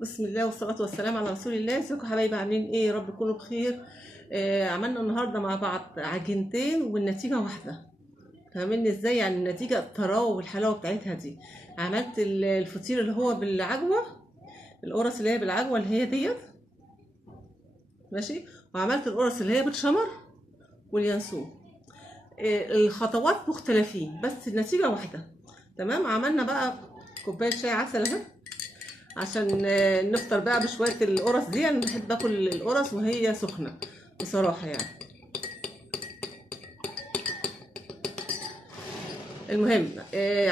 بسم الله والصلاة والسلام على رسول الله. ازيكم حبايبي، عاملين ايه؟ يا رب تكونوا بخير. عملنا النهارده مع بعض عجينتين والنتيجة واحدة. فاهمين ازاي؟ يعني النتيجة الطراوة والحلاوة بتاعتها دي. عملت الفطير اللي هو بالعجوة، القرص اللي هي بالعجوة اللي هي ديت، ماشي. وعملت القرص اللي هي بالشمر واليانسون. الخطوات مختلفين بس النتيجة واحدة. تمام. عملنا بقى كوباية شاي عسل اهي عشان نفطر بقى بشويه القرص دي. انا بحب اكل القرص وهي سخنه بصراحه يعني. المهم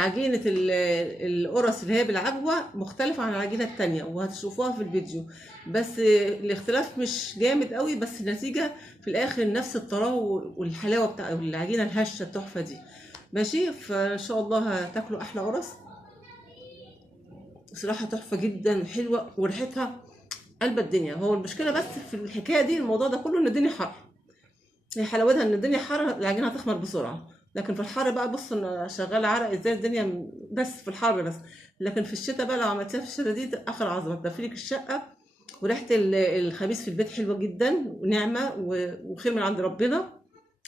عجينه القرص اللي هي بالعجوه مختلفه عن العجينه التانية وهتشوفوها في الفيديو. بس الاختلاف مش جامد قوي، بس النتيجه في الاخر نفس الطراوه والحلاوه بتاع العجينه الهشه التحفه دي. ماشي. فان شاء الله هتاكلوا احلى قرص. بصراحه تحفه جدا، حلوه وريحتها قلب الدنيا. هو المشكله بس في الحكايه دي، الموضوع ده كله ان الدنيا حر. هي حلاوتها ان الدنيا حر، العجينه هتخمر بسرعه. لكن في الحر بقى، بص انا شغاله عرق ازاي الدنيا بس في الحر بس. لكن في الشتاء بقى، لو عملتيها في الشتاء دي اخر عظمه، تدفيلك الشقه. وريحه الخبيز في البيت حلوه جدا ونعمه وخير من عند ربنا.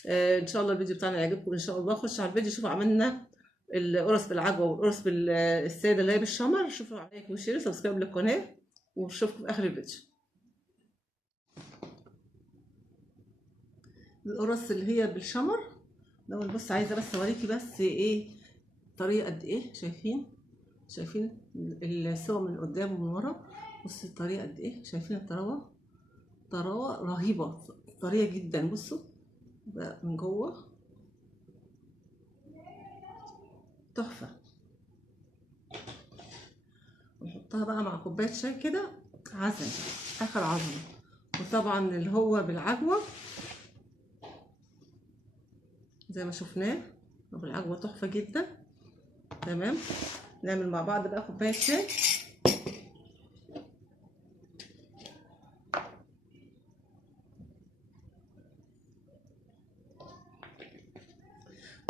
ان شاء الله الفيديو بتاعنا يعجبكم ان شاء الله. خش على الفيديو شوفوا عملنا القرص بالعجوه والقرص بالساده اللي هي بالشمر. شوفوا عليكم وشيروا سبسكرايب للقناه، واشوفكم في اخر الفيديو. القرص اللي هي بالشمر الاول، بص عايزه بس اوريكي بس ايه طريه قد ايه. شايفين السوا من قدام ومن ورا. بص الطريقه قد ايه، شايفين الطراوه؟ طراوه رهيبه، طريه جدا. بصوا بقى من جوه تحفه. ونحطها بقى مع كوبايه شاي كده، عسل اخر عظمه. وطبعا اللي هو بالعجوه زي ما شفناه، بالعجوه تحفه جدا. تمام. نعمل مع بعض بقى كوبايه شاي.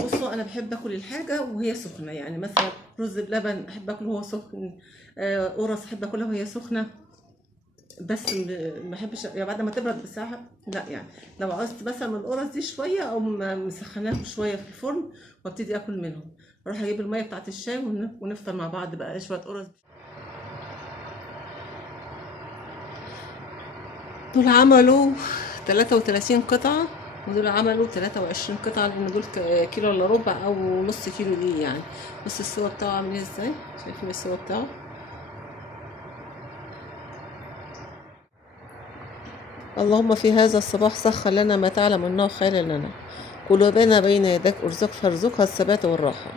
بصوا انا بحب اكل الحاجه وهي سخنه، يعني مثلا رز بلبن احب اكله وهو سخن. قرص احب اكلها وهي سخنه. بس ما بحبش يعني بعد ما تبرد بساعه، لا يعني. لو عوزت مثلا من القرص دي شويه او مسخناهم شويه في الفرن وابتدي اكل منهم. اروح اجيب الميه بتاعت الشاي ونفطر مع بعض بقى شويه قرص. دول عملوا 33 قطعه، ودول عملوا 23 قطعة، لأن دول كيلو إلا ربع أو نص كيلو دي يعني. بص السوا بتاعه عامل ازاي، شايفين السوا بتاعه؟ اللهم في هذا الصباح سخر لنا ما تعلم أنه خير لنا. قلوبنا بين يديك ارزق فارزقها الثبات والراحة.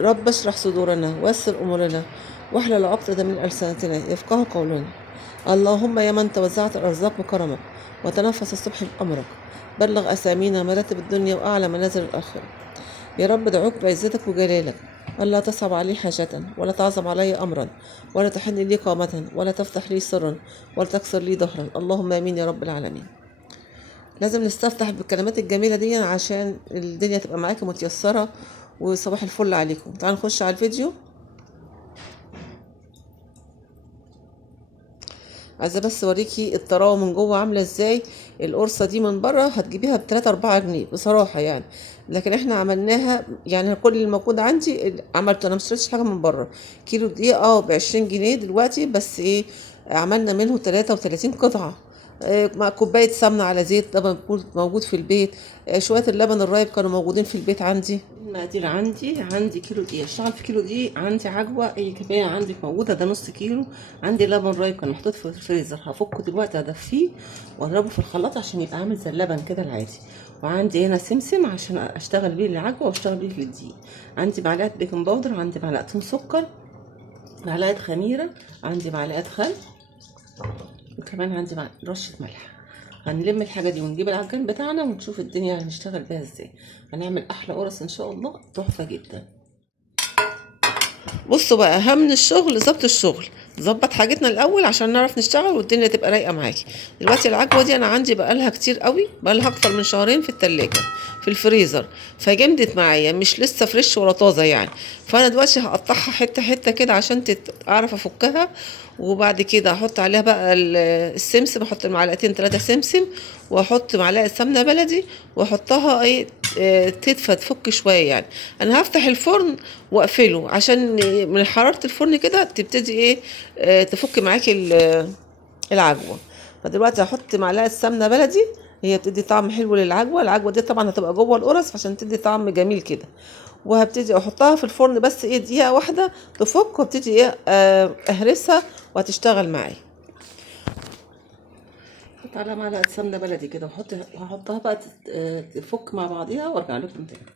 رب اشرح صدورنا ويسر أمورنا، واحلل عقدة من ألسنتنا يفقه قولنا. اللهم يا من توزعت الأرزاق بكرمك وتنفس الصبح بأمرك، بلغ أسامينا مراتب الدنيا وأعلى منازل الآخرة. يا رب دعوك بعزتك وجلالك ألا تصعب علي حاجة، ولا تعظم علي أمرا، ولا تحن لي قامة، ولا تفتح لي سرا، ولا تكسر لي ظهرا. اللهم آمين يا رب العالمين. لازم نستفتح بالكلمات الجميلة دي عشان الدنيا تبقى معاكم متيسرة. وصباح الفل عليكم. تعالوا نخش على الفيديو. عايزه بس اوريكي الطراوه من جوه عامله ازاي. القرصه دي من بره هتجيبيها ب3 4 جنيه بصراحه يعني. لكن احنا عملناها يعني كل اللي موجود عندي عملته. انا مشتريتش حاجه من بره. كيلو دقيق ب20 جنيه دلوقتي، بس ايه، عملنا منه 33 قطعه. مع كوبايه سمنه على زيت ده موجود في البيت. شويه اللبن الرايب كانوا موجودين في البيت عندي. المقادير عندي كيلو دقيق، اشتغل في كيلو دقيق. عندي عجوه اي كميه عندك موجوده، ده نص كيلو. عندي لبن رايب كان محطوط في الفريزر، هفكه دلوقتي هدفيه واضربه في الخلاط عشان يبقى عامل زي اللبن كده العادي. وعندي هنا سمسم عشان اشتغل بيه للعجوه واشتغل بيه للدقيق. عندي معلقه بيكنج باودر، عندي معلقتين سكر، معلقه خميره، عندي معلقه خل، وكمان عندي رشه ملح. هنلم الحاجه دي ونجيب العجان بتاعنا ونشوف الدنيا هنشتغل بيها ازاي. هنعمل احلى قرص ان شاء الله، تحفه جدا. بصوا بقى، اهم من الشغل ظبط الشغل. نظبط حاجتنا الاول عشان نعرف نشتغل والدنيا تبقى رايقه معاكي. دلوقتي العجوه دي انا عندي بقالها كتير قوي، بقالها اكتر من شهرين في التلاجة في الفريزر، فجمدت معايا مش لسه فريش ولا طازه يعني. فانا دلوقتي هقطعها حته حته كده عشان اعرف افكها. وبعد كده احط عليها بقى السمسم، احط معلقتين 3 سمسم، واحط معلقه سمنه بلدي، واحطها ايه تدفى تفك شويه يعني. انا هفتح الفرن واقفله عشان من حراره الفرن كده تبتدي ايه تفك معاكي العجوه. فدلوقتي هحط معلقه سمنه بلدي، هي بتدي طعم حلو للعجوه. العجوه دي طبعا هتبقى جوه القرص عشان تدي طعم جميل كده. وهبتدي احطها في الفرن بس ايه دقيقه واحده تفك، وابتدي ايه اهرسها وهتشتغل معايا. احط عليها معلقه سمنه بلدي كده، وهحطها بقى تفك مع بعضيها وارجع لكم تاني.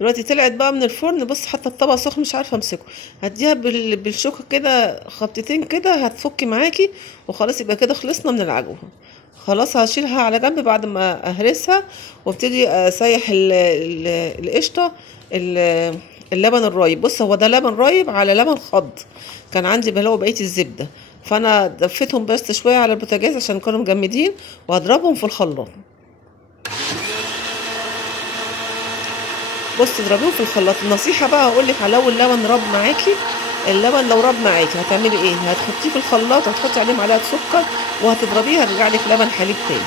دلوقتي طلعت بقى من الفرن، بص حتى الطبق سخن مش عارفه امسكه. هديها بالشوكه كده خبطتين كده هتفك معاكي وخلاص. يبقى كده خلصنا من العجوه. خلاص هشيلها على جنب بعد ما اهرسها، وابتدي اسيح القشطه، اللبن الرايب. بص هو ده لبن رايب على لبن خض، كان عندي بلاوي بقيه الزبده، فانا دفيتهم بس شويه على البوتاجاز عشان كانوا مجمدين، وهضربهم في الخلاط. بص اضربيهم في الخلاط. النصيحه بقى هقول لك على لو اللبن راب معاكي، اللبن لو راب معاكي هتعملي ايه؟ هتحطيه في الخلاط وهتحطي عليه معلقه سكر وهتضربيه، هرجع لك لبن حليب تاني.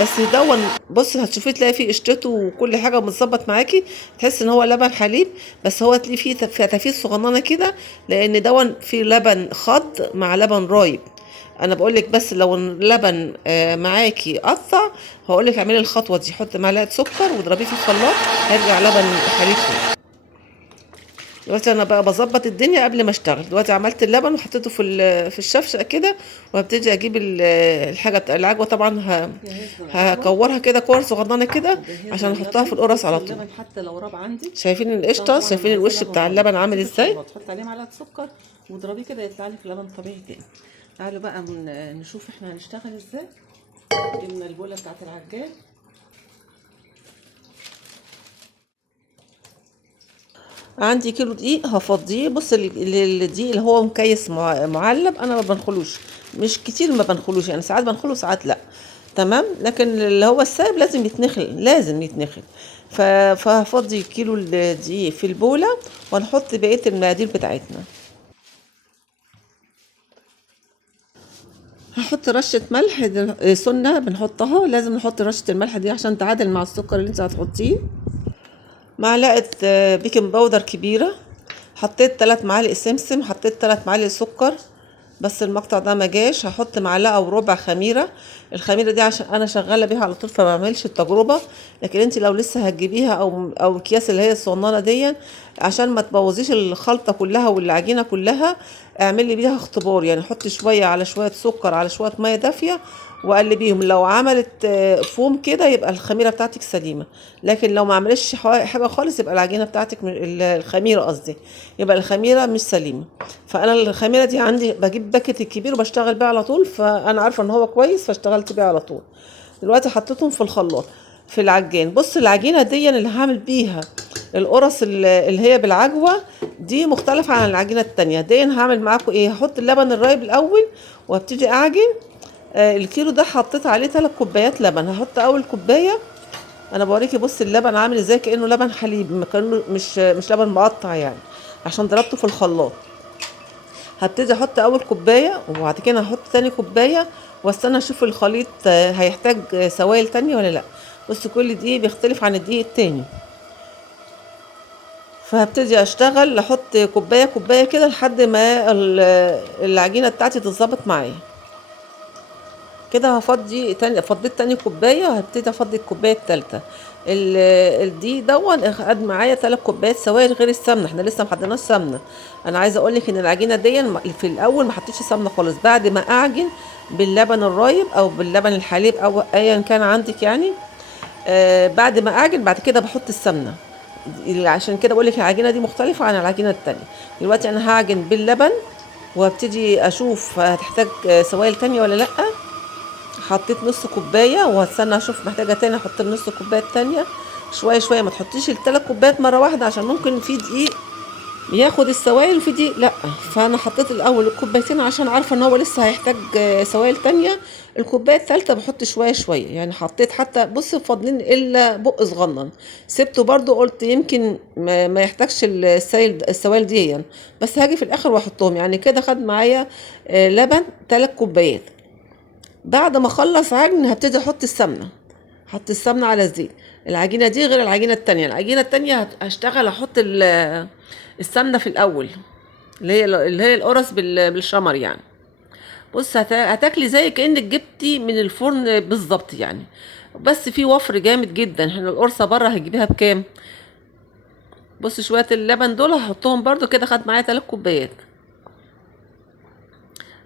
بس دون بص هتشوفيه تلاقي فيه قشطته وكل حاجه متظبط معاكي، تحس ان هو لبن حليب، بس هو تلاقيه فيه فتافيت صغننه كده، لان دون فيه لبن خض مع لبن رايب. انا بقول لك بس لو اللبن معاكي قطع، هقول لك اعملي الخطوه دي، حطي معلقه سكر واضربيه في الخلاط هيرجع لبن حليب تاني. دلوقتي انا بقى بظبط الدنيا قبل ما اشتغل. دلوقتي عملت اللبن وحطيته في الشفشه كده، وهبتدي اجيب الحاجه بتاع العجوه. طبعا هكورها كده كور صغننه كده عشان احطها في القرص على طول. حتى لو راب عندي شايفين القشطه؟ شايفين الوش بتاع اللبن عامل ازاي؟ تحط عليه معلقه سكر واضربيه كده يطلع لك لبن طبيعي تاني. تعالوا بقى نشوف احنا هنشتغل ازاي. جبنا البوله بتاعت العجان، عندي كيلو دقيق هفضيه. بص الدقيق اللي هو مكيس معلب انا ما بنخلوش، مش كتير ما بنخلوش يعني، ساعات بنخله ساعات لا، تمام. لكن اللي هو السايب لازم يتنخل، لازم يتنخل. فهفضي كيلو الدقيق في البوله، وهنحط بقيه المقادير بتاعتنا. هحط رشة ملح سنة بنحطها، لازم نحط رشة الملح دي عشان تعادل مع السكر اللي انت هتحطيه. معلقة بيكنج باودر كبيرة، حطيت 3 معالق سمسم، حطيت 3 معالق سكر، بس المقطع ده ما جاش. هحط معلقة وربع خميرة. الخميرة دي عشان انا شغالة بيها على طول فما بعملش التجربة، لكن انت لو لسه هتجيبيها او الكياس اللي هي الصغننة دي، عشان ما تبوظيش الخلطة كلها والعجينة كلها، اعملي بيها اختبار يعني. حطي شوية على شوية سكر على شوية مية دافية وقلبيهم. لو عملت فوم كده يبقى الخميره بتاعتك سليمه، لكن لو ما عملتش حاجه خالص يبقى العجينه بتاعتك الخميره قصدي يبقى الخميره مش سليمه. فانا الخميره دي عندي بجيب باكت الكبير وبشتغل بيه على طول، فانا عارفه ان هو كويس فاشتغلت بيه على طول. دلوقتي حطيتهم في الخلاط في العجان. بص العجينه دي اللي هعمل بيها القرص اللي هي بالعجوه دي مختلفه عن العجينه التانية دي. هعمل معاكم ايه؟ هحط اللبن الرايب الاول وابتدي اعجن. الكيلو ده حطيت عليه 3 كوبايات لبن. هحط اول كوبايه، انا بوريكي بص اللبن عامل ازاي، كانه لبن حليب، كانه مش لبن مقطع يعني، عشان ضربته في الخلاط. هبتدي احط اول كوبايه وبعد كده هحط تاني كوبايه، واستنى اشوف الخليط هيحتاج سوائل تانية ولا لا. بص كل دقيق بيختلف عن الدقيق التاني. فهبتدي اشتغل احط كوبايه كوبايه كده لحد ما العجينه بتاعتي تتظبط معايا. كده فضيت تاني كوبايه، وهبتدي افضي الكوبايه التالتة. الدقيق خد معايا 3 كوبايات سوائل غير السمنه، احنا لسه ما حطيناش سمنه. انا عايزه اقول لك ان العجينه دي في الاول ما حطيتش سمنه خالص، بعد ما اعجن باللبن الرايب او باللبن الحليب او ايا كان عندك يعني. بعد ما اعجن بعد كده بحط السمنه. عشان كده بقول لك العجينه دي مختلفه عن العجينه التانية. دلوقتي انا هعجن باللبن وابتدي اشوف هتحتاج سوائل تانية ولا لا. حطيت نص كوبايه وهستنى اشوف محتاجه تاني احط النص كوبايه التانية. شويه شويه، ما تحطيش الثلاث كوبايات مره واحده عشان ممكن في دقيق ياخد السوائل وفي دقيق لا. فانا حطيت الاول الكوبايتين عشان عارفه ان هو لسه هيحتاج سوائل تانية. الكوبايه الثالثه بحط شويه شويه، يعني حطيت حتى بص فاضلين الا بق صغنن، سبته برضو قلت يمكن ما يحتاجش السوائل دي يعني. بس هاجي في الاخر واحطهم، يعني كده خد معايا لبن 3 كوبايات. بعد ما اخلص عجن هبتدي احط السمنه، احط السمنه على الزيت. العجينه دي غير العجينه التانية، العجينه التانية هشتغل احط السمنه في الاول، اللي هي القرص بالشمر يعني. بص هتاكلي زي كأنك جبتي من الفرن بالظبط يعني. بس في وفر جامد جدا. احنا القرصه بره هتجيبيها بكام؟ بص شويه اللبن دول هحطهم برضو كده، خد معايا 3 كوبايات.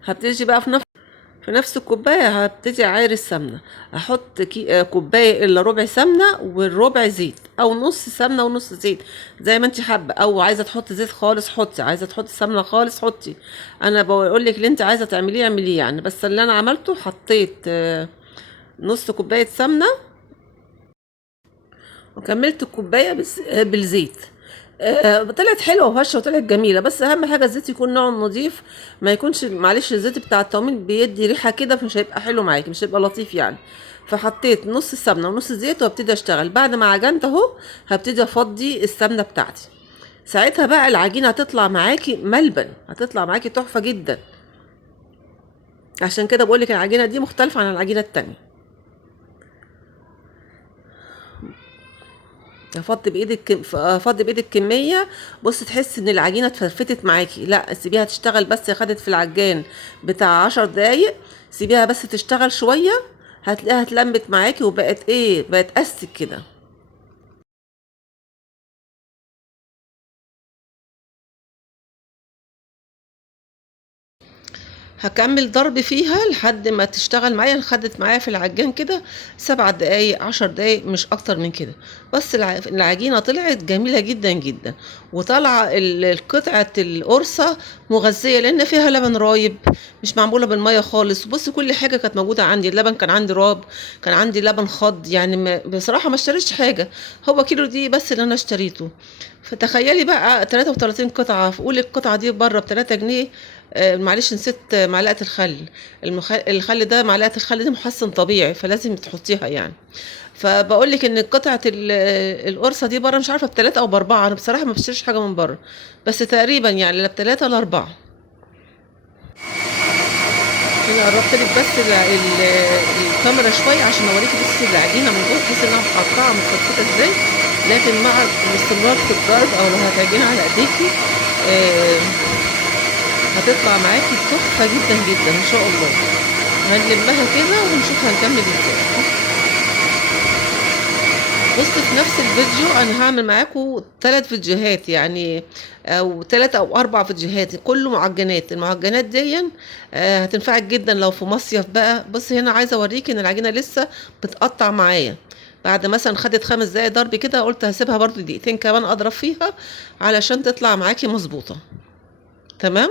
هبتدي بقى في نفس الكوبايه هبتدي اعاير السمنه. احط كوبايه الا ربع سمنه والربع زيت، او نص سمنه ونص زيت زي ما انت حابه. او عايزه تحطي زيت خالص حطي، عايزه تحطي سمنه خالص حطي. انا بقول لك اللي انت عايزه تعمليه اعمليه يعني. بس اللي انا عملته حطيت نص كوبايه سمنه، وكملت الكوبايه بالزيت. طلعت حلوه وهشه وطلعت جميله. بس اهم حاجه الزيت يكون نوع نظيف، ما يكونش معلش الزيت بتاع التومين بيدي ريحه كده، فمش هيبقى حلو معاكي، مش هيبقى لطيف يعني. فحطيت نص السمنه ونص الزيت وابتدي اشتغل. بعد ما عجنت اهو هبتدي افضي السمنه بتاعتي. ساعتها بقى العجينه هتطلع معاكي ملبن، هتطلع معاكي تحفه جدا. عشان كده بقولك العجينه دي مختلفه عن العجينه التانية. افضي بايدك كميه. بص تحس ان العجينه اتفرفتت معاكي، لا سيبيها تشتغل بس. خدت في العجان بتاع 10 دقايق، سيبيها بس تشتغل شويه، هتلاقيها اتلمت معاكي وبقت ايه، بقت استك كده. هكمل ضرب فيها لحد ما تشتغل معايا. خدت معايا في العجان كده 7 دقايق 10 دقايق مش اكتر من كده. بس العجينة طلعت جميلة جدا جدا، وطالعة قطعة القرصة مغذية لان فيها لبن رايب، مش معمولة بالمية خالص. بص كل حاجة كانت موجودة عندي، اللبن كان عندي راب، كان عندي لبن خض يعني. بصراحة ما اشتريتش حاجة، هو كيلو دي بس اللي انا اشتريته. فتخيلي بقى 33 قطعة، قولي القطعة دي بره ب3 جنيه. معلش نسيت معلقة الخل. الخل ده، معلقة الخل دي محسن طبيعي فلازم تحطيها يعني. فبقول لك ان قطعة القرصة دي بره مش عارفة ب3 او ب4. انا بصراحة ما بشتريش حاجة من بره، بس تقريبا يعني لا ب3 لا 4. هنا قربت لك بس الكاميرا شوية عشان اوريكي بس العجينة من جوه، تحسي انها مقطعة متفتتة ازاي. لكن مع الاستمرار في الضرب او لو هتعجنها على ايديكي هتطلع معاكي تحفة جدا جدا ان شاء الله. هنلمها كده ونشوف هنكمل ازاي. بص في نفس الفيديو انا هعمل معاكم 3 فيديوهات يعني، او 3 او 4 فيديوهات كله معجنات. المعجنات دي هتنفعك جدا لو في مصيف بقى. بص هنا عايزه اوريكي ان العجينه لسه بتقطع معايا. بعد مثلا خدت 5 دقايق ضرب كده، قلت هسيبها برضو دقيقتين كمان اضرب فيها علشان تطلع معاكي مظبوطه. تمام.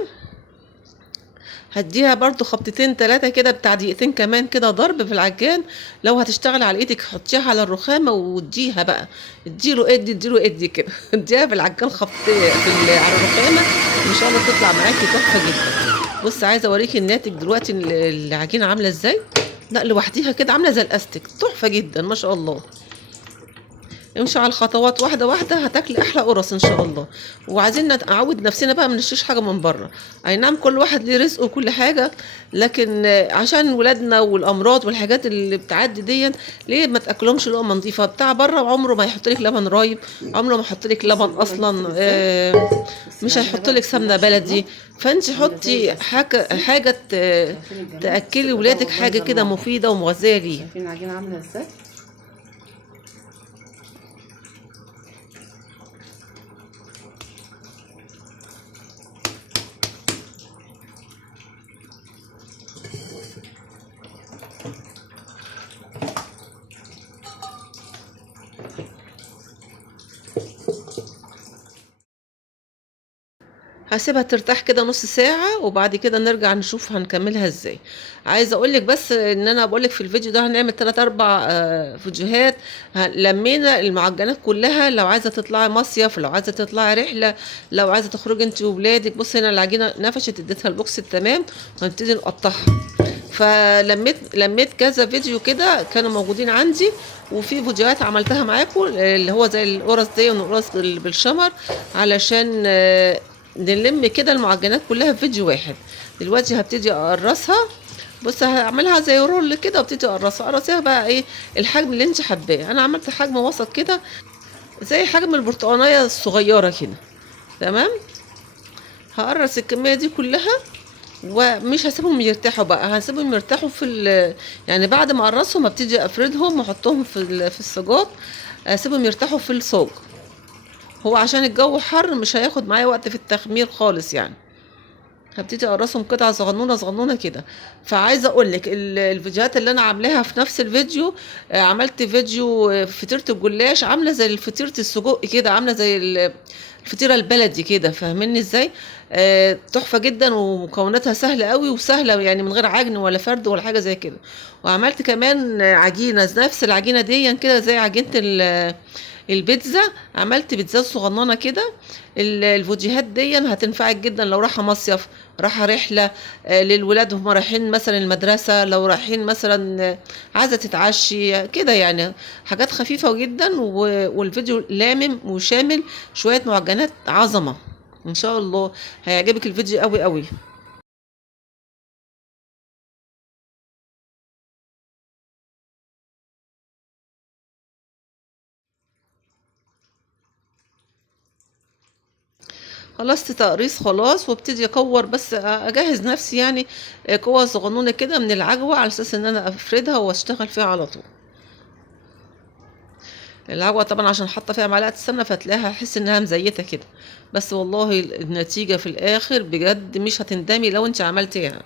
هديها برضو خبطتين 3 كده بتاع دقيقتين كمان كده ضرب في العجان. لو هتشتغل على ايدك حطيها على الرخامه واديها بقى، اديله كده اديها في العجان خبط على الرخامه، ان شاء الله تطلع معاكي تحفه جدا. بص عايزه اوريكي الناتج دلوقتي، العجينه عامله ازاي. لا لوحديها كده عامله زي الاستك، تحفه جدا ما شاء الله. امشي على الخطوات واحده واحده هتاكلي احلى قرص ان شاء الله. وعايزين نعود نفسنا بقى ما نشتريش حاجه من بره. اي نعم كل واحد ليه رزقه وكل حاجه، لكن عشان ولادنا والامراض والحاجات اللي بتعدي دي، ليه ما تاكلهمش لقمه نظيفه؟ بتاع بره عمره ما يحط لك لبن رايب، عمره ما يحط لك لبن اصلا، مش هيحط لك سمنه بلدي. فانت حطي حاجه تاكلي ولادك حاجه كده مفيده ومغذيه ليه. شايفين العجينه عامله ازاي؟ اسيبها ترتاح كده نص ساعة وبعد كده نرجع نشوف هنكملها ازاي. عايزة اقولك بس ان انا بقولك في الفيديو ده هنعمل 3 4 فيديوهات. لمينا المعجنات كلها، لو عايزة تطلعي مصيف، لو عايزة تطلعي رحلة، لو عايزة تخرجي انت وولادك. بص هنا العجينة نفشت، اديتها البوكس التمام وهنبتدي نقطعها. فلميت كذا فيديو كده كانوا موجودين عندي، وفي فيديوهات عملتها معاكم اللي هو زي القرص دي والقرص بالشمر، علشان نلم كده المعجنات كلها في فيديو واحد. دلوقتي هبتدي اقرصها. بص هعملها زي رول كده وابتدي اقرصها. اقرصيها بقى ايه الحجم اللي انت حباه. انا عملت حجم وسط كده زي حجم البرتقانية الصغيرة كده. تمام. هقرص الكمية دي كلها ومش هسيبهم يرتاحوا بقى، هسيبهم يرتاحوا يعني بعد ما اقرصهم ابتدي افردهم واحطهم في الصاجات، اسيبهم يرتاحوا في الصاج. هو عشان الجو حر مش هياخد معايا وقت في التخمير خالص يعني. هبتدي اقرصهم قطع صغنونه صغنونه كده. فعايزه اقول لك الفيديوهات اللي انا عاملاها في نفس الفيديو، عملت فيديو فطيره الجلاش عامله زي فطيره السجق كده، عامله زي الفطيره البلدي كده، فاهميني ازاي؟ تحفه جدا ومكوناتها سهله قوي وسهله يعني من غير عجن ولا فرد ولا حاجه زي كده. وعملت كمان عجينه نفس العجينه دي كده زي عجينه البيتزا. عملت بيتزا صغننه كده. الفيديوهات دي هتنفعك جدا لو رايحه مصيف، رايحه رحله، للولاد هم رايحين مثلا المدرسه، لو رايحين مثلا عايزه تتعشي كده يعني. حاجات خفيفه جدا والفيديو لامم وشامل شويه معجنات عظمه. ان شاء الله هيعجبك الفيديو قوي قوي. خلصت تقريص خلاص وابتدي اكور بس اجهز نفسي يعني. كور صغنونه كده من العجوه على اساس ان انا افردها واشتغل فيها على طول. العجوه طبعا عشان حاطه فيها معلقه السمنه فتلاقيها احس انها مزيته كده، بس والله النتيجه في الاخر بجد مش هتندمي لو انت عملتيها.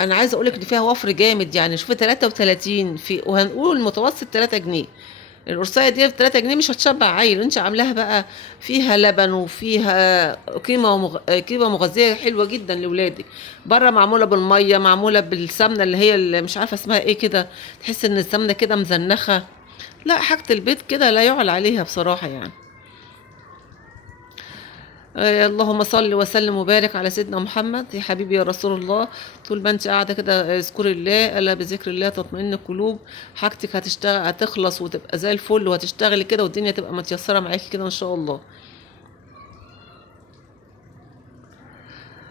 انا عايزه اقولك ان فيها وفر جامد يعني. شوفي 33 وهنقول المتوسط 3 جنيه. القرصايه دي ب 3 جنيه مش هتشبع عيل. انت عاملاها بقى فيها لبن وفيها قيمه مغذيه حلوه جدا لاولادك. بره معموله بالميه، معموله بالسمنه اللي هي اللي مش عارفه اسمها ايه كده، تحس ان السمنه كده مزنخه. لا حاجه البيت كده لا يعلى عليها بصراحه يعني. اللهم صل وسلم وبارك على سيدنا محمد. يا حبيبي يا رسول الله. طول ما انت قاعده كده اذكري الله، الا بذكر الله تطمئن القلوب. حاجتك هتشتغل هتخلص وتبقى زي الفل وهتشتغلي كده والدنيا تبقى متيسره معاكي كده ان شاء الله.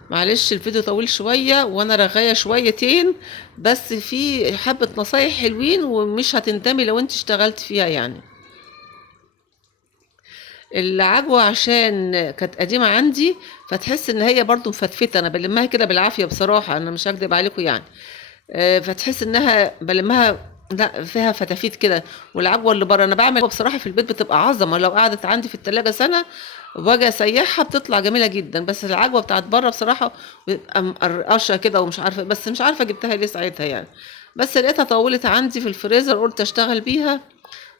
معلش الفيديو طويل شويه وانا رغايه شويتين، بس في حبه نصايح حلوين ومش هتندمي لو انت اشتغلت فيها يعني. العجوة عشان كانت قديمة عندي فتحس ان هي برضو مفتفتة. انا بلمها كده بالعافية بصراحة، انا مش هكدب عليكم يعني. فتحس انها بلمها لا فيها فتافيت كده. والعجوة اللي بره انا بعمل بصراحة في البيت بتبقى عظمة، لو قعدت عندي في التلاجة سنة واجي اسيحها بتطلع جميلة جدا. بس العجوة بتاعت بره بصراحة بتبقى مقرقشة كده ومش عارفة، بس مش عارفة جبتها ليه ساعتها يعني. بس لقيتها طولت عندي في الفريزر قلت اشتغل بيها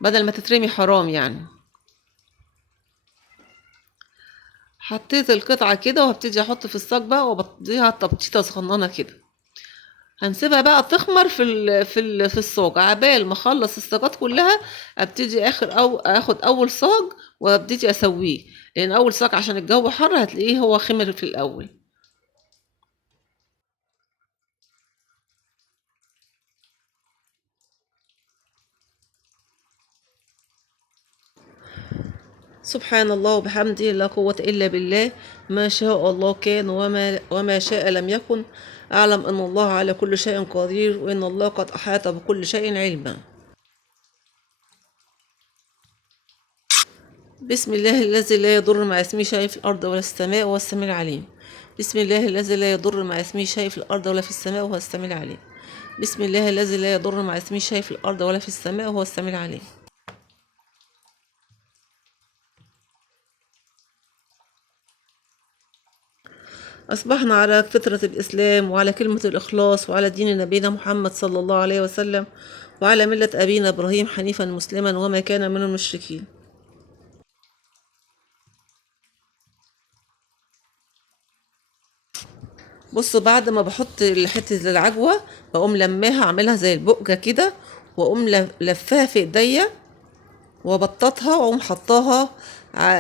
بدل ما تترمي حرام يعني. حطيت القطعة كده وهبتدي احط في الصاج بقى وبطيها تبطيطة صغننة كده. هنسيبها بقى تخمر في الصاج عبال ما اخلص الصاجات كلها. ابتدي اخد اول صاج وابتدي اسويه، لان اول صاج عشان الجو حر هتلاقيه هو خمر في الاول. سبحان الله وبحمده لا قوة الا بالله. ما شاء الله كان وما شاء لم يكن. اعلم ان الله على كل شيء قدير وان الله قد احاط بكل شيء علما. بسم الله الذي لا يضر مع اسمه شيء في الأرض ولا في السماء وهو السميع العليم. بسم الله الذي لا يضر مع اسمه شيء في الأرض ولا في السماء وهو السميع العليم. بسم الله الذي لا يضر مع اسمه شيء في الأرض ولا في السماء وهو السميع العليم. أصبحنا على فطرة الإسلام وعلى كلمة الإخلاص وعلى دين نبينا محمد صلى الله عليه وسلم وعلى ملة أبينا إبراهيم حنيفا مسلما وما كان من المشركين. بصوا بعد ما بحط حته العجوه بقوم لماها اعملها زي البقجه كده، واقوم لفاها في ايديا وابططها واقوم حطاها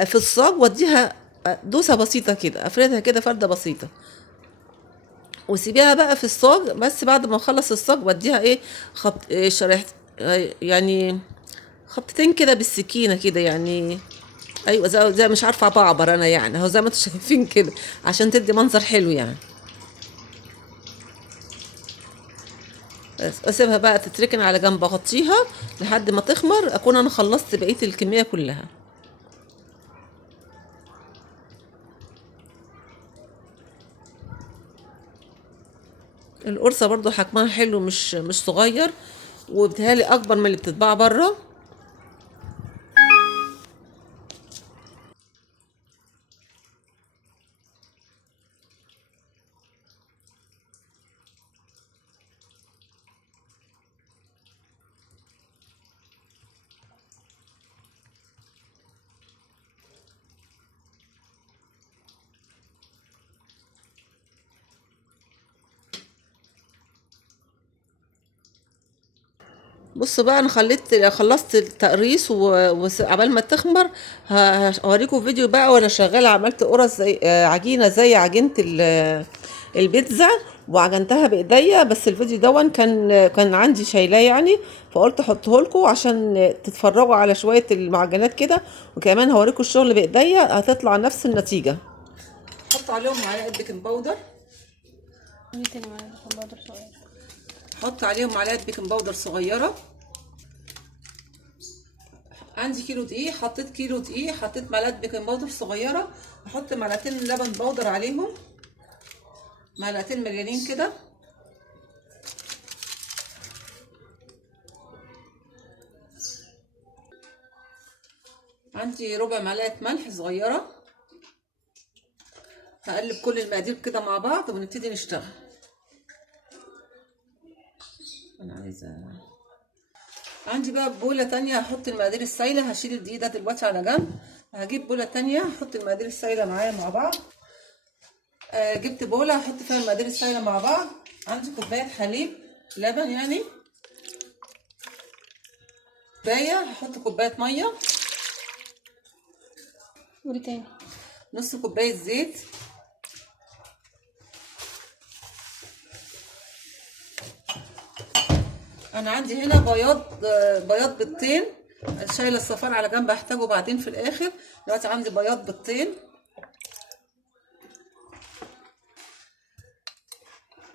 في الصاج واديها دوسه بسيطه كده، افردها كده فرده بسيطه وسيبيها بقى في الصاج. بس بعد ما اخلص الصاج بديها ايه، خبط شريحه، يعني خبطتين كده بالسكينه كده يعني. ايوه زي مش عارفه بعبر انا يعني، اهو زي ما انتم شايفين كده عشان تدي منظر حلو يعني. بس اسيبها بقى تتركن على جنب، اغطيها لحد ما تخمر اكون انا خلصت بقيه الكميه كلها. القرصه برضو حجمها حلو، مش صغير، وبتهيألي اكبر من اللي بتتباع بره. بصوا بقى انا خلصت التقريص وعبال ما تخمر هوريكم فيديو بقى وانا شغاله. عملت قرص زي عجينه زي عجينه البيتزا، وعجنتها بايديا. بس الفيديو دون كان عندي شايلاه يعني، فقلت احطه لكم عشان تتفرجوا على شويه المعجنات كده، وكمان هوريكم الشغل بايديا هتطلع نفس النتيجه. حط عليهم معلقه بيكنج باودر. حط عليهم معلقه بيكنج باودر صغيره. عندي كيلو دقيق، حطيت كيلو دقيق، حطيت معلقه بيكنج باودر صغيره. احط معلقتين لبن باودر عليهم، معلقتين مليانين كده. عندي ربع معلقه ملح صغيره. هقلب كل المقادير كده مع بعض ونبتدي نشتغل. انا عندي بقى بوله تانية هحط المقادير السايله. هشيل الدقيق ده دلوقتي على جنب. هجيب بوله تانية هحط المقادير السايله معايا مع بعض. جبت بوله هحط فيها المقادير السايله مع بعض. عندي كوبايه حليب لبن يعني، كوبايه. هحط كوبايه ميه. قولي تاني. نص كوبايه زيت. انا عندي هنا بياض بيضتين، شايله الصفار على جنب هحتاجه بعدين في الاخر. دلوقتي عندي بياض بيضتين.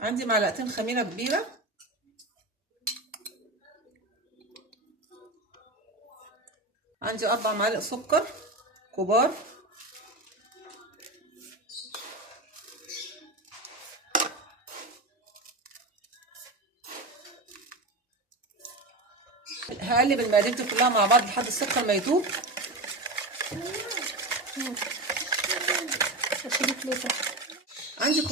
عندي معلقتين خميره كبيره. عندي 4 معالق سكر كبار. هقلب المقادير دي كلها مع بعض لحد السكر ما يدوب. عندي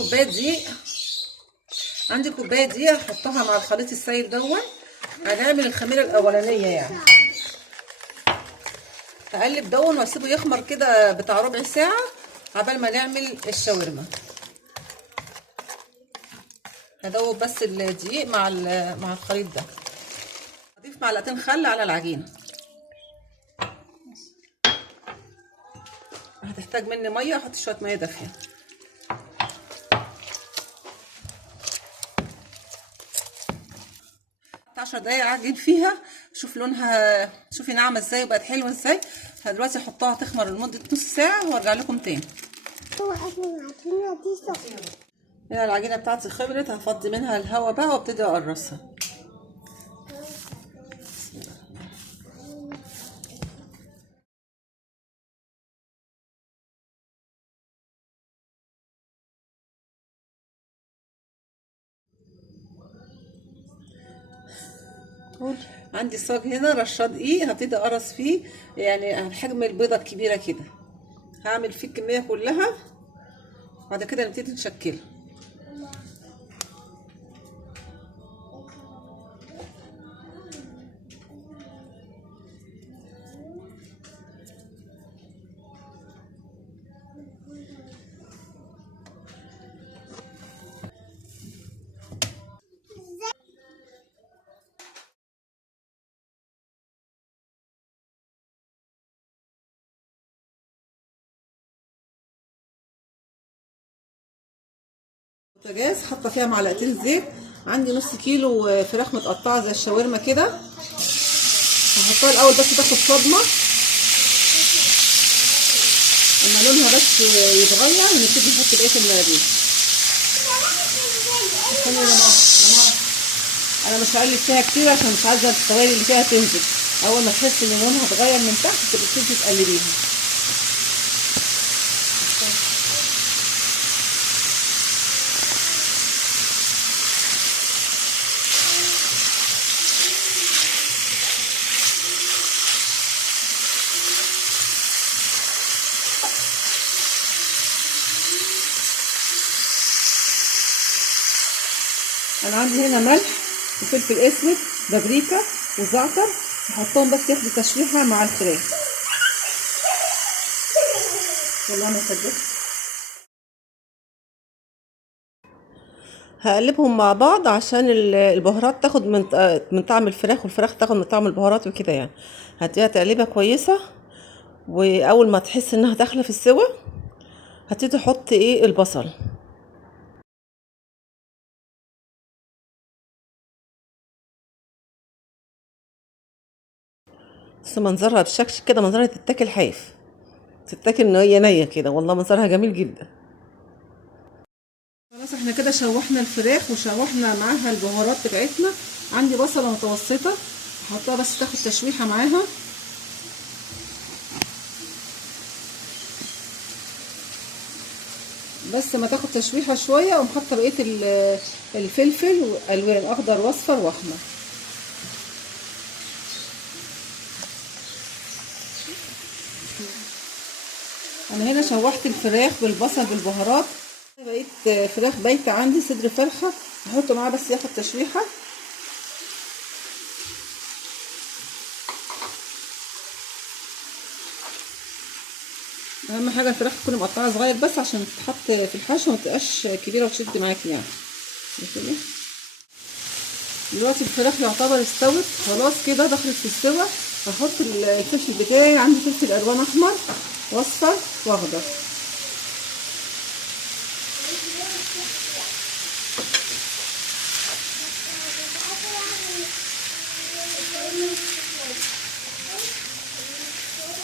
كوبايه دقيق. هحطها مع الخليط السائل دون. هنعمل الخميره الاولانيه يعني. هقلب دون واسيبه يخمر كده بتاع ربع ساعه عبال ما نعمل الشاورما. هدوب بس الدقيق مع الخليط ده. هضيف معلقتين خل على العجينه. هتحتاج مني ميه، احط شويه ميه دافيه. 10 دقايق اعجن فيها. شوف لونها، شوفي ناعمه ازاي وبقت حلوه ازاي. هدلوقتي احطها تخمر لمده نص ساعه وارجع لكم تاني. هنا العجينه بتاعتي خمرت، هفضي منها الهواء بقى وابتدي اقرصها. عندي صاج هنا رشاد دقيق، هبتدي اقرص فيه يعني حجم البيضه الكبيره كده. هعمل فيه الكميه كلها بعد كده نبتدي نشكلها. بوتاجاز حاطه فيها معلقتين زيت. عندي نص كيلو فراخ متقطعه زي الشاورما كده. هحطها الاول بس تاخد صدمه، اما لونها بس يتغير ونبتدي نحط بقيه المقادير. استني يا ماما، انا مش هقلب فيها كتير عشان مش عايزه السوائل اللي فيها تنزل. اول ما تحس ان لونها اتغير من تحت تبتدي تقلبيها. انا عندي هنا ملح وفلفل اسود بابريكا وزعتر، هحطهم بس ياخدوا تشويحه مع الفراخ. يلا انا صدق هقلبهم مع بعض عشان البهارات تاخد من طعم الفراخ، والفراخ تاخد من طعم البهارات وكده يعني. هديها تقليبه كويسه، واول ما تحس انها داخله في السوا هتبتدي تحط البصل. بس منظرها بشكل كده، منظرها تتاكل حاف، تتاكل ان هي نيه كده، والله منظرها جميل جدا. خلاص احنا كده شوحنا الفراخ وشوحنا معاها البهارات بتاعتنا. عندي بصله متوسطه هحطها بس تاخد تشويحه معاها. بس ما تاخد تشويحه شويه اقوم حاطه بقيه الفلفل والوان اخضر واصفر واحمر. انا هنا شوحت الفراخ بالبصل بالبهارات. بقيت فراخ بايته عندي صدر فرخه هحطه معاه بس ياخد تشويحه. اهم حاجه الفراخ تكون مقطعه صغير بس عشان تتحط في الحشو ما تبقاش كبيره وتشد معاكي يعني. دلوقتي الفراخ يعتبر استوت خلاص كده، دخلت في السوا. هحط الفلفل بتاعي. عندي فلفل الوان احمر واصفر واخضر.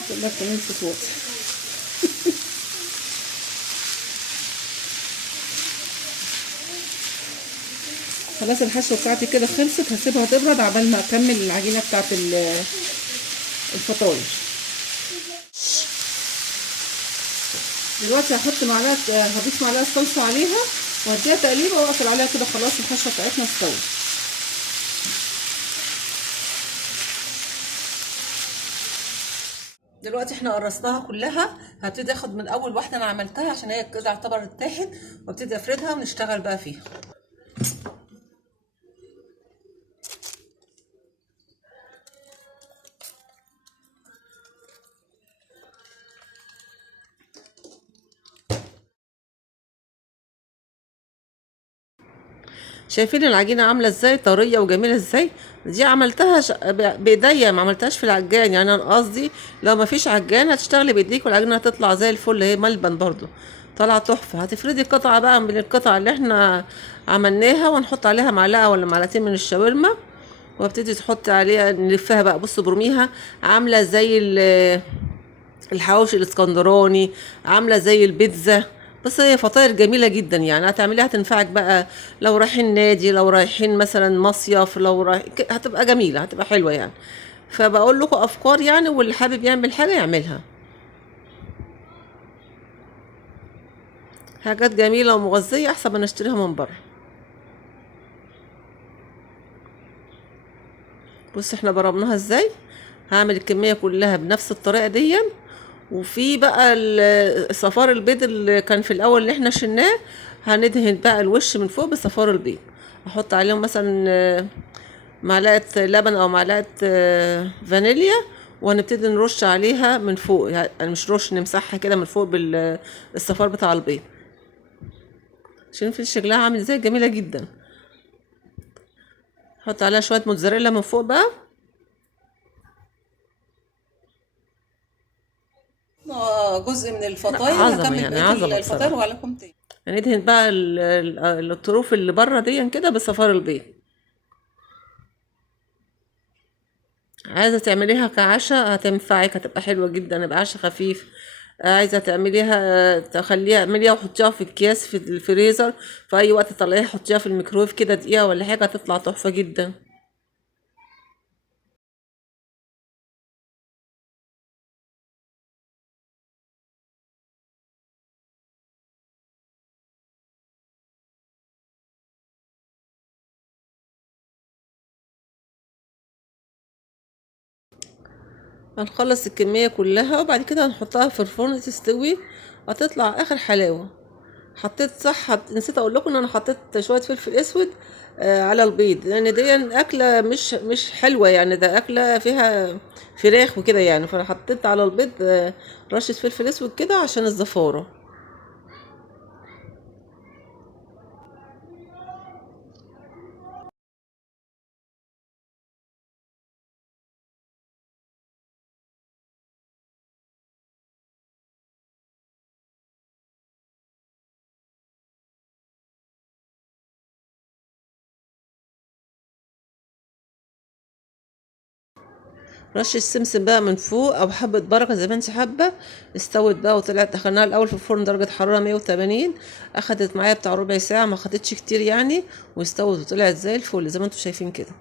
تقدر كمان صوت. خلاص الحشوه بتاعتي كده خلصت، هسيبها تبرد عبال ما اكمل العجينه بتاعت الفطاير. دلوقتي هحط هضيف معلقه صلصه عليها وهديها تقليبه واقفل عليها كده. خلاص الحشوه بتاعتنا استوت. دلوقتي احنا قرصناها كلها. هبتدي اخد من اول واحده انا عملتها عشان هي كده تعتبر ارتاحت، وابتدي افردها ونشتغل بقى فيها. شايفين العجينه عامله ازاي، طريه وجميله ازاي. دي عملتها بايديا، ما عملتهاش في العجان يعني. انا قصدي لو ما فيش عجان هتشتغلي بايديك والعجينه هتطلع زي الفل. هي ملبن برضو طالعه تحفه. هتفردي قطعه بقى من القطع اللي احنا عملناها ونحط عليها معلقه ولا معلقتين من الشاورما، وابتدي تحطي عليها نلفها بقى. بصوا برميها عامله زي الحواوشي الاسكندراني، عامله زي البيتزا. بس هي فطاير جميله جدا يعني. هتعمليها هتنفعك بقى لو رايحين نادي، لو رايحين مثلا مصيف، لو هتبقى جميله، هتبقى حلوه يعني. فبقول لكم افكار يعني، واللي حابب يعمل حاجه يعملها. حاجات جميله ومغذيه احسن ما نشتريها من بره. بص احنا برمناها ازاي. هعمل الكميه كلها بنفس الطريقه دي. وفي بقى صفار البيض اللي كان في الاول اللي احنا شلناه، هندهن بقى الوش من فوق بصفار البيض. احط عليهم مثلا معلقه لبن او معلقه فانيليا، وهنبتدي نرش عليها من فوق يعني، مش رش، نمسحها كده من فوق بالصفار بتاع البيض. شايفين شكلها عامل ازاي، جميله جدا. احط عليها شويه موتزاريلا من فوق بقى. جزء من الفطاير. عظمه هكمل يعني، بقيه عظمه الفطاير بصراحه. وعليكم تاني. هندهن بقى الطروف اللي بره دي كده بصفار البيض. عايزة تعمليها كعشاء هتنفعك، هتبقى حلوة جدا، يبقى عشاء خفيف. عايزة تعمليها تخليها اعمليها وحطيها في اكياس في الفريزر، في اي وقت طلعيها حطيها في الميكرويف كده دقيقة ولا حاجة، هتطلع تحفة جدا. هنخلص الكمية كلها وبعد كده هنحطها في الفرن تستوي، هتطلع اخر حلاوة. حطيت صح نسيت اقول لكم ان انا حطيت شوية فلفل اسود على البيض، لان دي اكلة مش حلوة يعني، ده اكلة فيها فراخ وكده يعني، فانا حطيت على البيض رشة فلفل اسود كده عشان الزفارة. رش السمسم بقى من فوق او حبة بركة زي ما انت حابة. استوت بقى وطلعت، دخلناها الاول في الفرن درجة حرارة 180، اخدت معايا بتاع ربع ساعة، ما خدتش كتير يعني، واستوت وطلعت زي الفل زي ما انتم شايفين كده.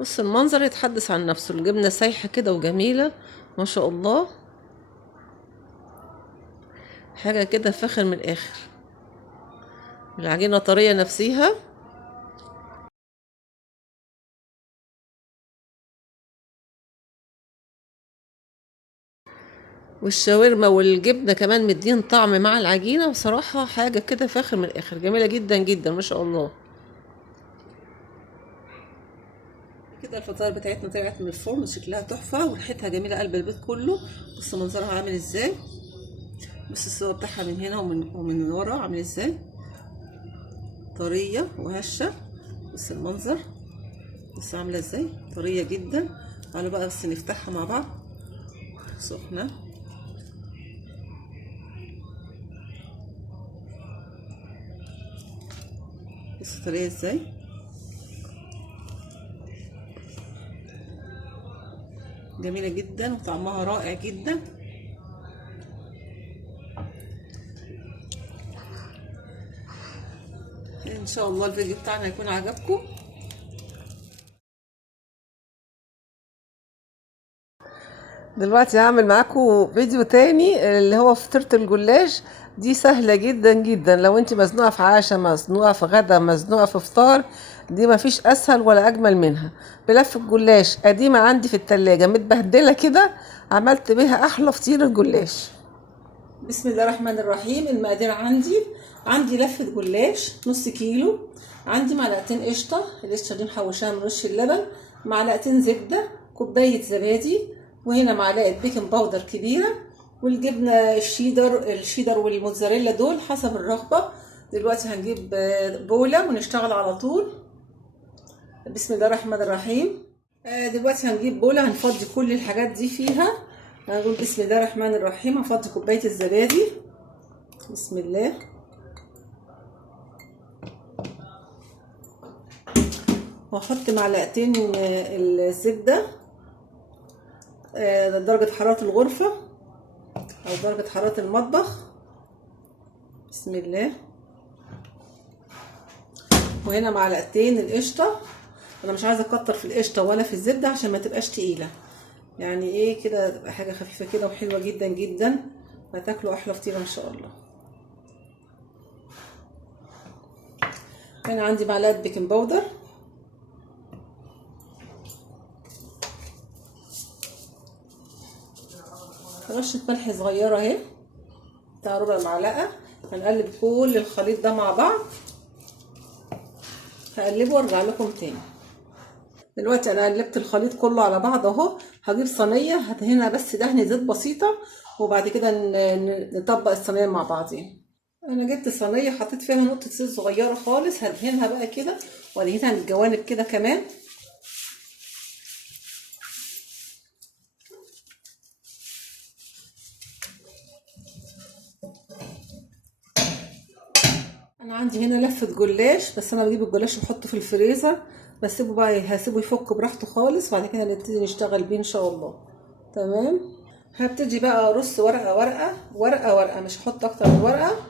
بص المنظر يتحدث عن نفسه، الجبنة سايحة كده وجميلة ما شاء الله، حاجة كده فاخر من الاخر. العجينة طرية نفسيها. والشاورما والجبنة كمان مدين طعم مع العجينة، بصراحة حاجة كده فاخر من الاخر، جميلة جدا جدا ما شاء الله. كده الفطاير بتاعتنا طلعت من الفرن، شكلها تحفة وريحتها جميلة، قلب البيت كله. بص منظرها عامل ازاي، بص السوا بتاعها من هنا ومن ورا عامل ازاي، طرية وهشة. بص المنظر، بص عاملة ازاي طرية جدا. تعالوا بقى بس نفتحها مع بعض، سخنة. بص طرية ازاي، جميلة جدا وطعمها رائع جدا. ان شاء الله الفيديو بتاعنا يكون عجبكم. دلوقتي هعمل معاكم فيديو تاني اللي هو فطيرة الجلاش. دي سهلة جدا جدا، لو انت مزنوقة في عشاء، مزنوقة في غدا، مزنوقة في فطار، دي مفيش اسهل ولا اجمل منها. بلف الجلاش قديمة عندي في التلاجة متبهدلة كده، عملت بيها احلى فطيرة جلاش. بسم الله الرحمن الرحيم. المقادير عندي لفة جلاش نص كيلو، عندي معلقتين قشطة، القشطة دي محوشاها من وش اللبن، معلقتين زبدة، كوباية زبادي، وهنا معلقة بيكنج باودر كبيرة، والجبنة الشيدر والموتزاريلا دول حسب الرغبة. دلوقتي هنجيب بولة ونشتغل على طول. بسم الله الرحمن الرحيم. دلوقتي هنجيب بولة هنفضي كل الحاجات دي فيها. هنقول بسم الله الرحمن الرحيم. هفضي كوباية الزبادي، بسم الله، وهحط معلقتين الزبدة درجة حرارة الغرفة او درجة حرارة المطبخ، بسم الله. وهنا معلقتين القشطة، انا مش عايزة اكتر في القشطة ولا في الزبدة عشان ما تبقاش تقيلة، يعني ايه كده تبقى حاجة خفيفة كده وحلوة جدا جدا، هتاكلوا احلى فطيرة ان شاء الله. هنا عندي معلقه بيكنج باودر، رشه ملح صغيره اهي بتاع ربع معلقه. هنقلب كل الخليط ده مع بعض، هقلبه وارجع لكم تاني. دلوقتي انا قلبت الخليط كله على بعض اهو. هجيب صينيه هدهنها بس دهنه زيت بسيطه، وبعد كده نطبق الصينيه مع بعضين. انا جبت صينيه حطيت فيها نقطه زيت صغيره خالص، هدهنها بقى كده وادهنها من الجوانب كده كمان. انا عندي هنا لفه جلاش، بس انا بجيب الجلاش واحطه في الفريزر، بسيبه بقى هسيبه يفك براحته خالص، وبعد كده نبتدي نشتغل بيه ان شاء الله. تمام. هبتدي بقى ارص ورقه ورقه ورقه ورقه، مش هحط اكتر من ورقه.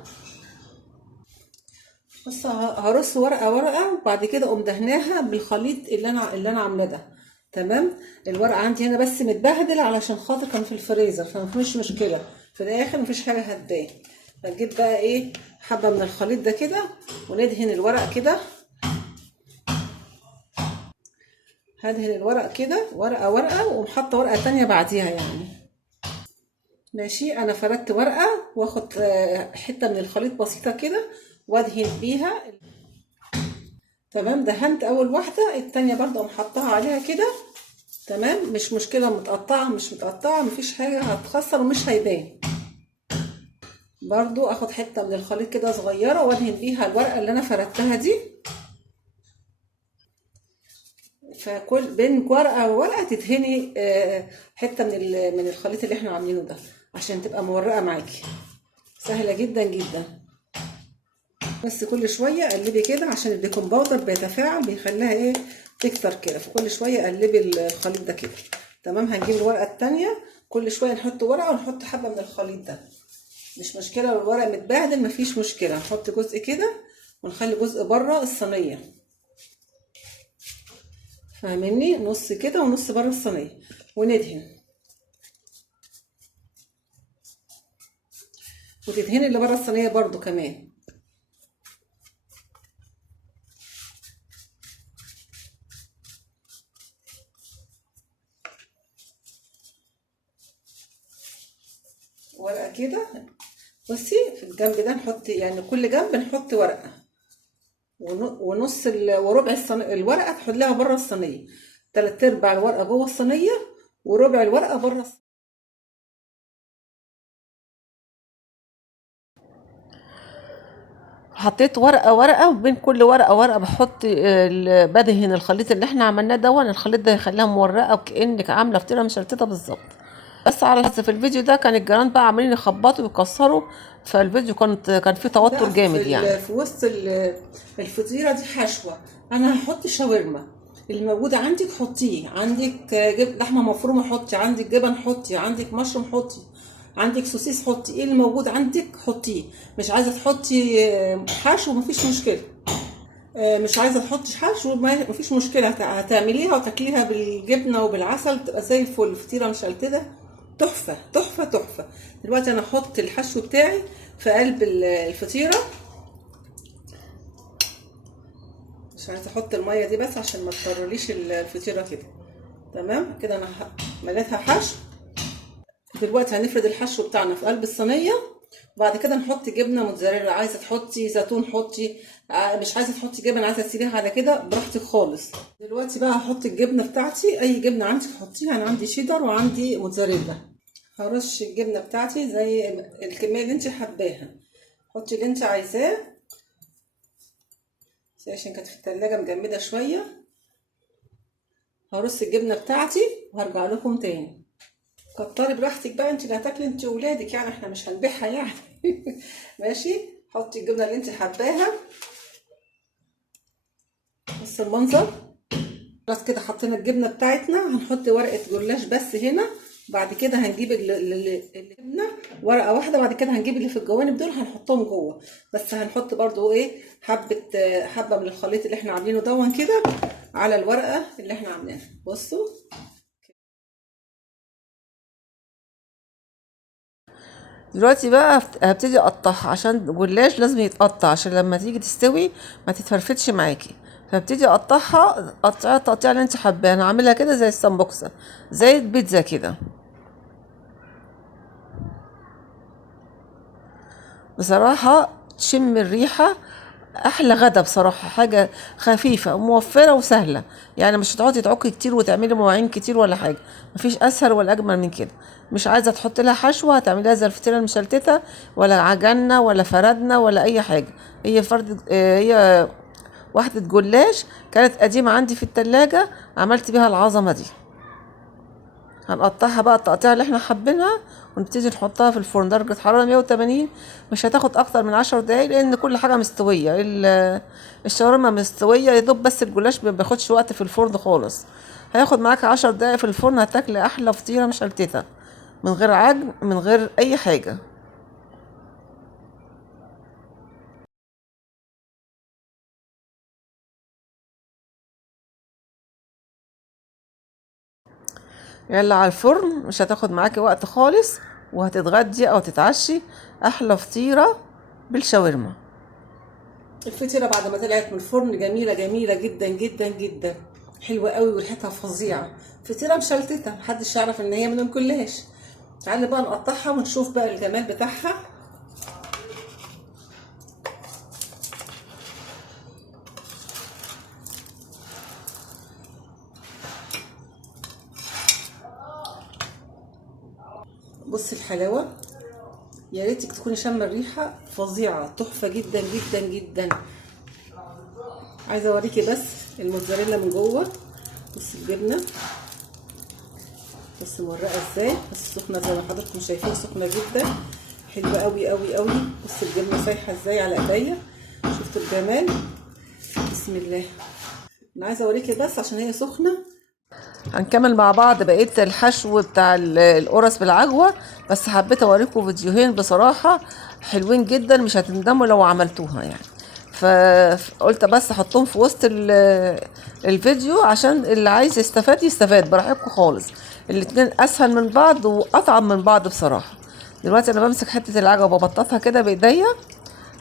بص هرص ورقه ورقه، وبعد كده اقوم دهناها بالخليط اللي انا عاملاه ده. تمام. الورقه عندي هنا بس متبهدل علشان خاطر كان في الفريزر، فمفيش مشكله، في الاخر مفيش حاجه هتبان. هنجيب بقى ايه حبه من الخليط ده كده وندهن الورق كده. هدهن الورق كده ورقه ورقه، واقوم حاطه ورقه تانية بعديها يعني. ماشي. انا فردت ورقه واخد حته من الخليط بسيطه كده وادهن بيها. تمام. دهنت اول واحده، التانية برضه اقوم حطها عليها كده. تمام. مش مشكله متقطعه مش متقطعه، مفيش حاجه هتخسر ومش هيبان. برضه اخد حته من الخليط كده صغيره وادهن بيها الورقه اللي انا فردتها دي. فكل بين ورقه وورقه تدهني حته من الخليط اللي احنا عاملينه ده، عشان تبقى مورقه معاكي. سهله جدا جدا. بس كل شويه قلبي كده، عشان البيكنج باودر بيتفاعل بيخليها ايه تكتر كده، فكل شويه قلبي الخليط ده كده. تمام. هنجيب الورقه التانية، كل شويه نحط ورقه ونحط حبه من الخليط ده. مش مشكله لو الورق متبهدل، مفيش مشكله، نحط جزء كده ونخلي جزء بره الصينيه. فاهميني؟ نص كده ونص بره الصينيه، وندهن. وتدهني اللي بره الصينيه برضو كمان. ورقه كده. بصي في الجنب ده نحط، يعني كل جنب نحط ورقه، ونص وربع الورقه تحط لها بره الصينيه. 3/4 الورقه جوه الصينيه، وربع الورقه بره الصينيه. حطيت ورقه ورقه، وبين كل ورقه ورقه بحط بدهن الخليط اللي احنا عملناه ده. الخليط ده هيخليها مورقه وكانك عامله فطيره مشلتته بالظبط. بس على حسب في الفيديو ده كان الجيران بقى عاملين يخبطوا ويكسروا، فالفيديو كان فيه توتر جامد يعني. في وسط الفطيره دي حشوه. انا هحط شاورما، اللي موجود عندك حطيه. عندك لحمه مفرومه حطي، عندك جبن حطي، عندك مشروم حطي، عندك سوسيس حطي، ايه اللي موجود عندك حطيه. مش عايزه تحطي حشو مفيش مشكله. مش عايزه تحطي حشو مفيش مشكله، هتعمليها وتاكليها بالجبنه وبالعسل، تبقى زي الفل، فطيره مشلتته تحفه تحفه تحفه. دلوقتي انا هحط الحشو بتاعي في قلب الفطيره. مش عايزه احط الميه دي بس عشان ما تطرليش الفطيره كده. تمام كده. انا مليتها حشو. دلوقتي هنفرد الحشو بتاعنا في قلب الصينيه، وبعد كده نحط جبنه موتزاريلا. عايزه تحطي زيتون حطي، مش عايزه تحطي جبن عايزه تسيبيها على كده براحتك خالص. دلوقتي بقى هحط الجبنه بتاعتي، اي جبنه عندك حطيها. انا عندي شيدر وعندي موتزاريلا. هرش الجبنه بتاعتي زي الكميه اللي انت حباها، حطي اللي انت عايزاه. عشان كانت في التلاجة مجمده شويه. هرص الجبنه بتاعتي وهرجع لكم تاني. كتري براحتك بقى، انت اللي هتاكلي انت وولادك يعني، احنا مش هنبيعها يعني. ماشي. حطي الجبنه اللي انت حباها. بص المنظر. خلاص كده حطينا الجبنه بتاعتنا. هنحط ورقه جلاش بس هنا. بعد كده هنجيب الجبنه ورقه واحده، بعد كده هنجيب اللي في الجوانب دول هنحطهم جوه. بس هنحط برضو ايه حبه من الخليط اللي احنا عاملينه دون كده على الورقه اللي احنا عاملينها. بصوا دلوقتي بقى هبتدي اقطعها، عشان الجلاش لازم يتقطع عشان لما تيجي تستوي ما تتفرفتش معاكي. فابتدي اقطعها، قطعها التقطيع اللي انت حباه. انا عاملها كده زي السمبوكسه، زي البيتزا كده. بصراحه تشم الريحه، احلى غدا بصراحه. حاجه خفيفه وموفره وسهله، يعني مش هتقعدي تعكي كتير وتعملي مواعين كتير ولا حاجه. مفيش اسهل ولا اجمل من كده. مش عايزه تحطي لها حشوه، هتعمليها زي الفطيره المشلتته، ولا عجنه ولا فردنا ولا اي حاجه. هي فرد هي واحده جلاش كانت قديمه عندي في التلاجة، عملت بيها العظمه دي. هنقطعها بقى التقطيع اللي احنا حابينها، ونبتدي نحطها في الفرن درجة حرارة 180. مش هتاخد اكتر من 10 دقايق، لان كل حاجة مستوية. الشاورما مستوية يا دوب، بس الجلاش ما بياخدش وقت في الفرن خالص. هياخد معاك 10 دقايق في الفرن، هتاكلي احلى فطيرة مشلتتة، من غير عجن من غير اي حاجة. يلا على الفرن، مش هتاخد معاكي وقت خالص، وهتتغدي او تتعشي احلى فطيرة بالشاورما. الفطيرة بعد ما طلعت من الفرن جميلة جميلة جدا جدا جدا، حلوة قوي وريحتها فظيعة. فطيرة مشلتتة محدش يعرف ان هي من الجلاش. تعالي بقى نقطعها ونشوف بقى الجمال بتاعها. بصي الحلاوة، يا ريتك تكوني شامة الريحة فظيعة، تحفة جدا جدا جدا. عايزة اوريكي بس الموتزاريلا من جوه. بصي الجبنة، بس مورقه ازاي، بس سخنه زي ما حضراتكم شايفين، سخنه جدا، حلوه قوي قوي قوي. بص الجبنه سايحه ازاي على ايديا، شفتوا الجمال؟ بسم الله. انا عايزه اوريكي بس عشان هي سخنه. هنكمل مع بعض بقيه الحشو بتاع القرص بالعجوه، بس حبيت اوريكم فيديوهين بصراحه حلوين جدا، مش هتندموا لو عملتوها يعني. فقلت بس احطهم في وسط الفيديو، عشان اللي عايز يستفاد يستفاد براحتكم خالص. الاتنين اسهل من بعض واطعم من بعض بصراحه. دلوقتي انا بمسك حته العجوه وببططها كده بايديا.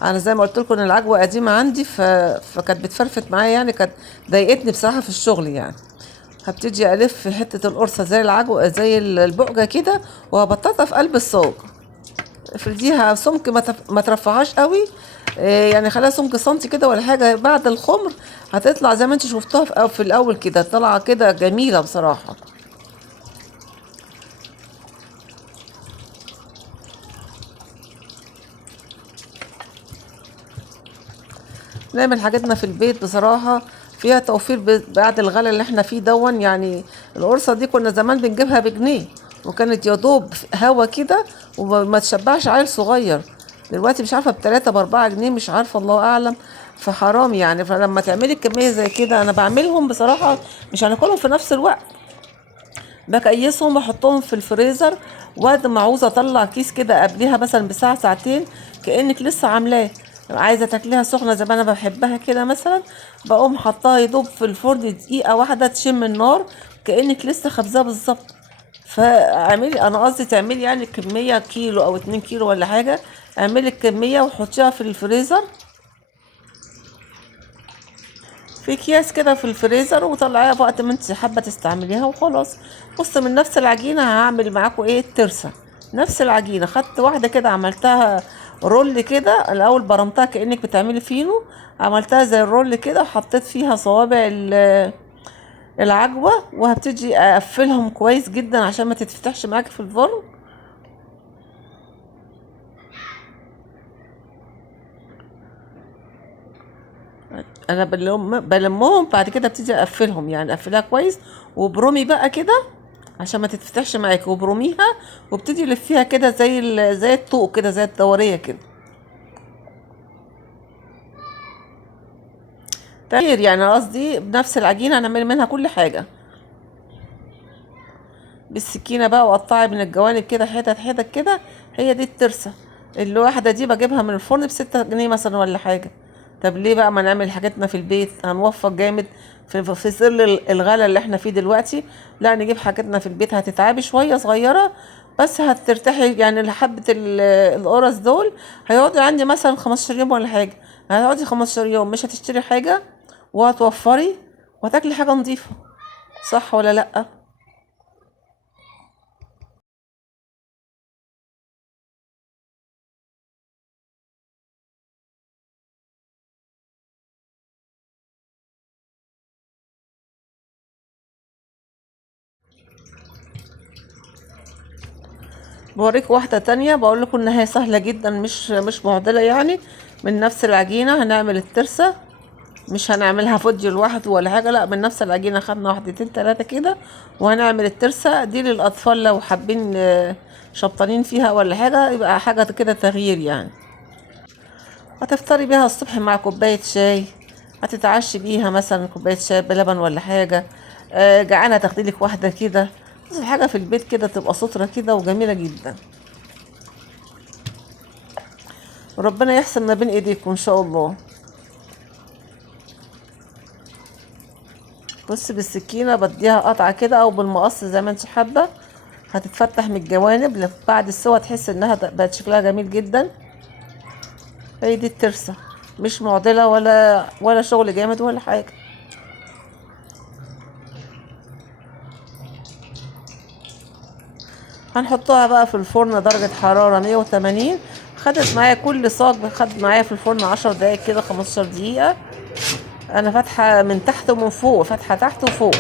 انا زي ما قلت لكم ان العجوه قديمه عندي، فكانت بتفرفت معايا، يعني كانت ضايقتني بصراحه في الشغل يعني. هبتدي الف حته القرصه زي العجوه زي البقجه كده، وهبططها في قلب الصاج. افرديها سمك، ما ترفعهاش قوي، يعني خليها سمك سنتي كده ولا حاجه. بعد الخمر هتطلع زي ما انت شفتوها في الاول كده، طالعه كده جميله بصراحه. نعمل حاجاتنا في البيت بصراحه فيها توفير، بعد الغلا اللي احنا فيه دون يعني. القرصه دي كنا زمان بنجيبها بجنيه، وكانت يا دوب هوا كده، وما تشبعش عيل صغير. دلوقتي مش عارفه ب3 ب4 جنيه، مش عارفه الله اعلم. فحرام يعني. فلما تعملي كميه زي كده، انا بعملهم بصراحه مش هناكلهم في نفس الوقت، بكيسهم واحطهم في الفريزر. وقت ما عاوزه اطلع كيس كده قبليها مثلا بساعه ساعتين، كانك لسه عاملاه. عايزه تاكليها سخنه زي ما انا بحبها كده مثلا، بقوم حطاها يدوب في الفرن دقيقه واحده تشم النار، كانك لسه خبزاه بالظبط. فاعملي، انا قصدي تعملي يعني كميه كيلو او 2 كيلو ولا حاجه، اعملي الكميه وحطيها في الفريزر، في اكياس كده في الفريزر، وطلعيها في وقت ما انت حابه تستعمليها وخلاص. بص، من نفس العجينه هعمل معاكم ايه الترسه. نفس العجينه، خدت واحده كده عملتها رول كده الاول، برمتها كانك بتعملي فينو، عملتها زي الرول كده، وحطيت فيها صوابع العجوه، وهبتدي اقفلهم كويس جدا عشان ما تتفتحش معاكي في الفرن. انا بلمهم بعد كده، ابتدي اقفلهم، يعني اقفلها كويس وبرومي بقى كده عشان ما تتفتحش معاكي، وبروميها، وابتدي لفيها كده زي زي الطوق كده، زي الدوريه كده. تغيير يعني، قصدي بنفس العجينه هنعمل منها كل حاجه. بالسكينه بقى وقطعي من الجوانب كده حتت حتت كده. هي دي الترسه. الواحده دي بجيبها من الفرن ب6 جنيه مثلا ولا حاجه. طب ليه بقى ما نعمل حاجاتنا في البيت، هنوفر جامد في ظل الغلا اللي احنا فيه دلوقتي. لا، نجيب حاجاتنا في البيت، هتتعبي شويه صغيره بس هترتاحي يعني لحبة القرص دول هيقعدوا عندي مثلا 15 يوم ولا حاجة. هتقعدي 15 يوم مش هتشتري حاجة وهتوفري وهتاكلي حاجة نظيفة، صح ولا لأ؟ بوريك واحدة تانية بقول لكم ان هي سهلة جدا، مش معضلة يعني. من نفس العجينة هنعمل الترسة، مش هنعملها فيديو لوحده ولا حاجة، لا من نفس العجينة خدنا واحدتين تلاتة كده وهنعمل الترسة دي للأطفال لو حابين شبطانين فيها ولا حاجة، يبقى حاجة كده تغيير يعني. هتفطري بيها الصبح مع كوباية شاي، هتتعشي بيها مثلا كوباية شاي بلبن ولا حاجة. جعانة تاخديلك واحدة كده، بس حاجة في البيت كده تبقى سطرة كده وجميلة جدا. وربنا يحسن ما بين ايديكم ان شاء الله. بص بالسكينة بديها قطعة كده او بالمقص زي ما انت حابة، هتتفتح من الجوانب بعد السوا تحس انها بقت شكلها جميل جدا. هي دي الترسة، مش معضلة ولا شغل جامد ولا حاجة. هنحطها بقى في الفرن درجة حرارة 180. خدت معايا كل صاج خد معايا في الفرن 10 دقايق كده 15 دقيقة. انا فاتحة من تحت ومن فوق، فاتحة تحت وفوق.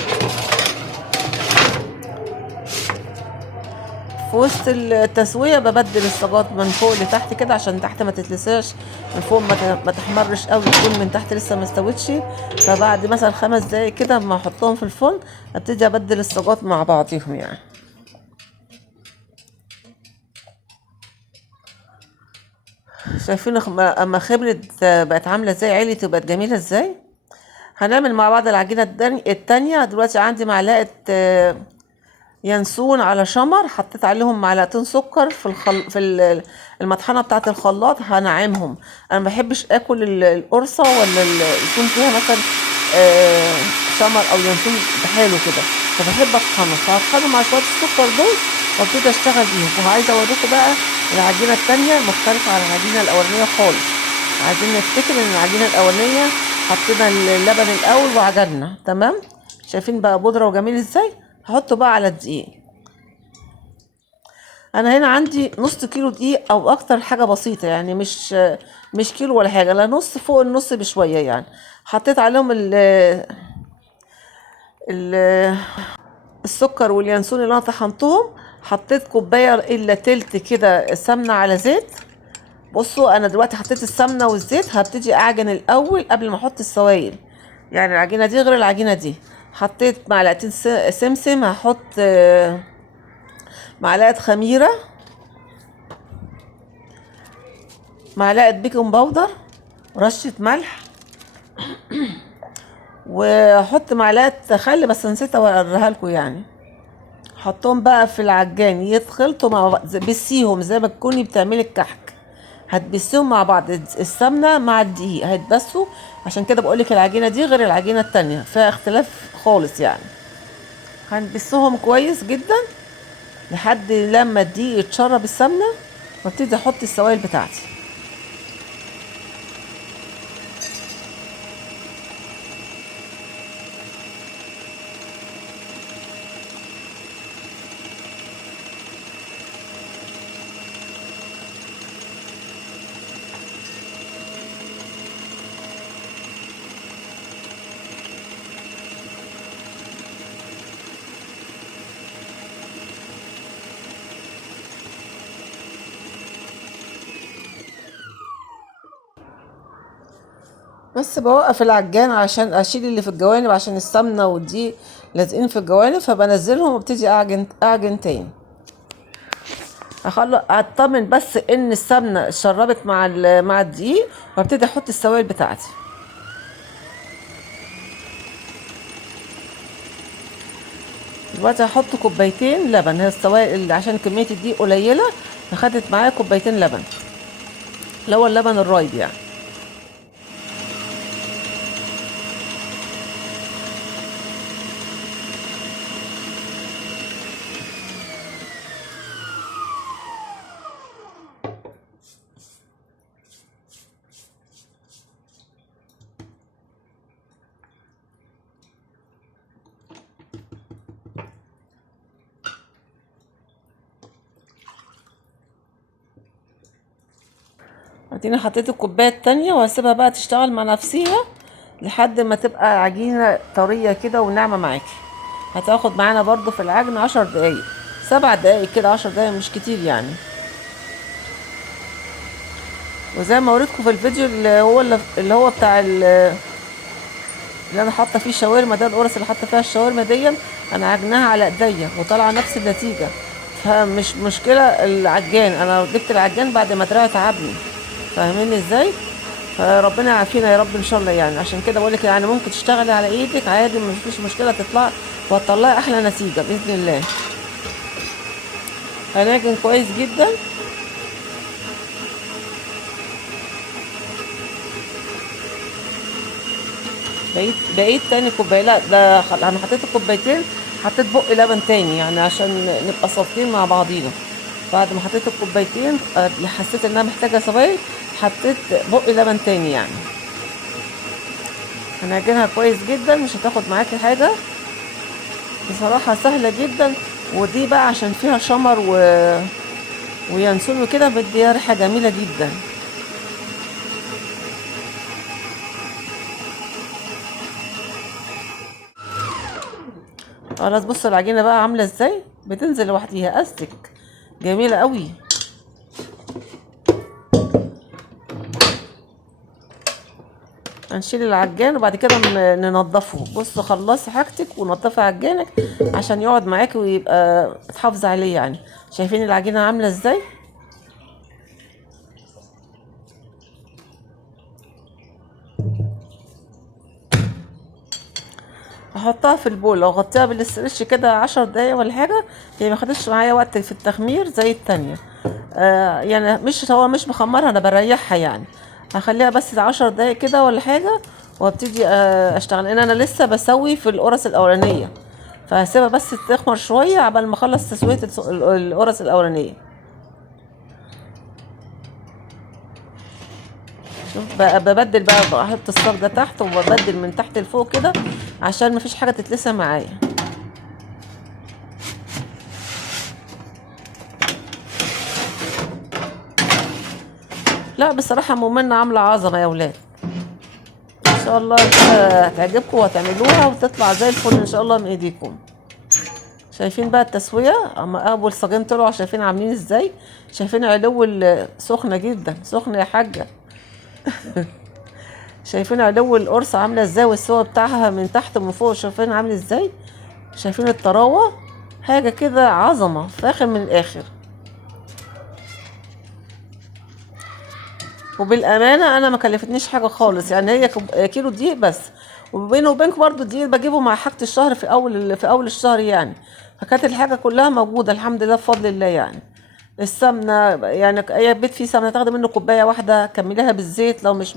في وسط التسوية ببدل الصاجات من فوق لتحت كده عشان تحت ما تتلسعش، من فوق ما تحمرش قوي، تكون من تحت لسه ما استوتش. فبعد مثلا 5 دقايق كده اما احطهم في الفرن ابتدي ابدل الصاجات مع بعضيهم يعني. شايفين اما خبرت بقت عاملة ازاي، عليت وبقت جميلة ازاي. هنعمل مع بعض العجينة التانية. دلوقتي عندي معلقة ينسون على شمر، حطيت عليهم معلقتين سكر المطحنه بتاعه الخلاط هنعمهم. انا ما بحبش اكل القرصه ولا يكون فيها مثلا آه، شمر او ينسون بحاله كده، فبحب اطحنه، فهطحنه مع شويه السكر دول وابتدي اشتغل بيهم. وعايزه اوريكم بقى العجينه التانيه مختلفه عن العجينه الاولانيه خالص. عايزين نفتكر ان العجينه الاولانيه حطينا اللبن الاول وعجننا تمام. شايفين بقى بودره وجميل ازاي. هحطه بقى على الدقيق. انا هنا عندي نص كيلو دقيق او اكتر، حاجه بسيطه يعني، مش كيلو ولا حاجه، لا نص فوق النص بشويه يعني. حطيت عليهم ال السكر واليانسون اللي انا طحنتهم. حطيت كوبايه الا تلت كده سمنه على زيت. بصوا انا دلوقتي حطيت السمنه والزيت، هبتدي اعجن الاول قبل ما احط السوائل. يعني العجينه دي غير العجينه دي. حطيت معلقتين سمسم، هحط معلقه خميره، معلقه بيكنج باودر، رشه ملح، واحط معلقه خل بس نسيت اوريها لكم يعني. حطهم بقى في العجان يتخلطوا مع بعض، بسيهم زي ما تكوني بتعملي الكحك، هتبسيهم مع بعض. السمنه مع الدقيق هيتبسوا. عشان كده بقولك العجينه دي غير العجينه التانية، فيها اختلاف خالص يعني. هنبسهم كويس جدا لحد لما الدقيق يتشرب السمنه، وابتدي احط السوائل بتاعتي. بس بوقف العجان عشان اشيل اللي في الجوانب، عشان السمنه والدقيق لازقين في الجوانب، فبنزلهم وابتدي اعجن تاني. اطمن بس ان السمنه اتشربت مع الدقيق، وابتدي احط السوائل بتاعتي. دلوقتي هحط كوبايتين لبن. هي السوائل عشان كميه الدقيق قليله، فخدت معايا كوبايتين لبن، اللي هو اللبن الرايب يعني. اديني حطيت الكوبايه التانية وهسيبها بقى تشتغل مع نفسيها لحد ما تبقى عجينه طريه كده وناعمه معاكي. هتاخد معانا برضو في العجن 10 دقايق، 7 دقايق كده، 10 دقايق مش كتير يعني. وزي ما وريتكم في الفيديو اللي هو بتاع اللي انا حاطه فيه شاورما ده، القرص اللي حاطه فيها الشاورما دي انا عجناها على ايديا وطالعه نفس النتيجه. فمش مشكله العجان، انا جبت العجان بعد ما دراعي تعبني، فاهميني ازاي؟ فربنا يعافينا يا رب ان شاء الله يعني. عشان كده بقولك يعني ممكن تشتغلي على ايدك عادي، مفيش مشكله، تطلع وهتطلعي احلى نتيجه باذن الله. هنعجن كويس جدا. بقيت تاني كوبايه، لا ده انا حطيت الكوبايتين، حطيت بق لبن تاني يعني عشان نبقى صافين مع بعضينا. بعد ما حطيت الكوبايتين حسيت انها محتاجه سوائل، حطيت بق لبن تاني يعني. هنعجنها كويس جدا، مش هتاخد معاكي حاجه بصراحه، سهله جدا. ودي بقى عشان فيها شمر وينسون وكده، بدي ريحه جميله جدا. خلاص بصوا العجينه بقى عامله ازاي، بتنزل لوحديها استك، جميله قوي. هنشيل العجان وبعد كده ننضفه. بصوا خلصي حاجتك ونضفي عجانك عشان يقعد معاكي ويبقى تحافظي عليه يعني. شايفين العجينه عامله ازاي؟ هحطها في البول او اغطيها بالاسترتش كده 10 دقايق ولا حاجه. هي ما خدتش معايا وقت في التخمير زي التانية. يعني مش بخمرها، انا بريحها يعني. هخليها بس 10 دقايق كده ولا حاجه وابتدي اشتغل. ان انا لسه بسوي في القرص الاولانيه، فهسيبها بس تخمر شويه عبال ما اخلص تسويه القرص الاولانيه. شوف بقى، ببدل بقى، بحط الصاج ده تحت وببدل من تحت لفوق كده عشان مفيش حاجه تتلسع معايا. لا بصراحه مؤمنه عامله عظمه يا ولاد، ان شاء الله كده هتعجبكم وهتعملوها وتطلع زي الفل ان شاء الله من ايديكم. شايفين بقى التسويه اما اول صاجين طلعوا، شايفين عاملين ازاي؟ شايفين علو سخنه جدا، سخنه يا حاجه. شايفين علو القرص عامله ازاي، والسوا بتاعها من تحت ومن فوق شايفين عامل ازاي؟ شايفين الطراوه؟ حاجه كده عظمه فاخر من الاخر. وبالامانه انا ما كلفتنيش حاجه خالص يعني، هي كيلو دقيق بس. وبيني وبينكم برضو الدقيق بجيبه مع حاجه الشهر في اول الشهر يعني. فكانت الحاجه كلها موجوده الحمد لله بفضل الله يعني. السمنه يعني اي بيت فيه سمنه تاخدي منه كوبايه واحده كمليها بالزيت. لو مش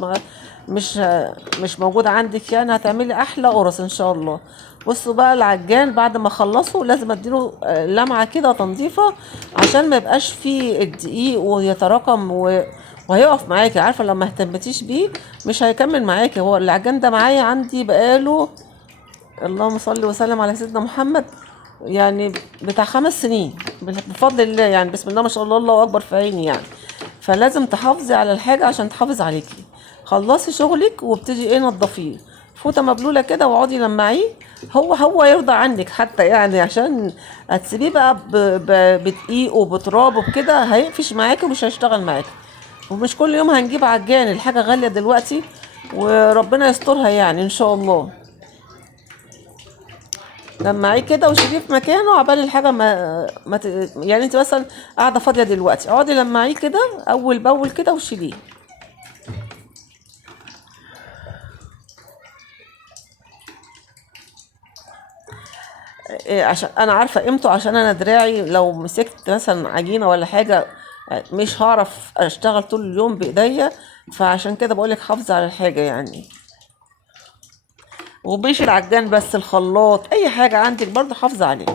مش موجود عندك يعني هتعملي احلى قرص ان شاء الله. بصوا بقى العجان بعد ما اخلصه لازم اديله لمعه كده تنظيفه عشان ما يبقاش فيه الدقيق ويتراكم وهيقف معاكي. عارفه لما اهتمتيش بيه مش هيكمل معاكي. هو العجان ده معايا عندي بقاله، اللهم صل وسلم على سيدنا محمد، يعني بتاع 5 سنين بفضل الله يعني. بسم الله ما شاء الله، الله اكبر في عيني يعني. فلازم تحافظي على الحاجه عشان تحافظ عليكي. خلصي شغلك وابتدي نضفيه فوطه مبلوله كده واقعدي لمعيه. هو يرضى عنك حتى يعني، عشان هتسيبيه بقى بدقيق وبتراب وبكده هيقفش معاكي ومش هيشتغل معاكي. ومش كل يوم هنجيب عجان، الحاجه غاليه دلوقتي وربنا يسترها يعني ان شاء الله. لمعيه كده وشيليه في مكانه عبال الحاجه يعني انت مثلا قاعده فاضيه دلوقتي، اقعدي لمعيه كده اول باول كده وشيليه. عشان انا عارفه قيمته، عشان انا دراعي لو مسكت مثلا عجينه ولا حاجه مش هعرف اشتغل طول اليوم بايديا. فعشان كده بقولك حافظي على الحاجه يعني. ومش العجان بس، الخلاط اي حاجه عندك برضه حافظي عليه.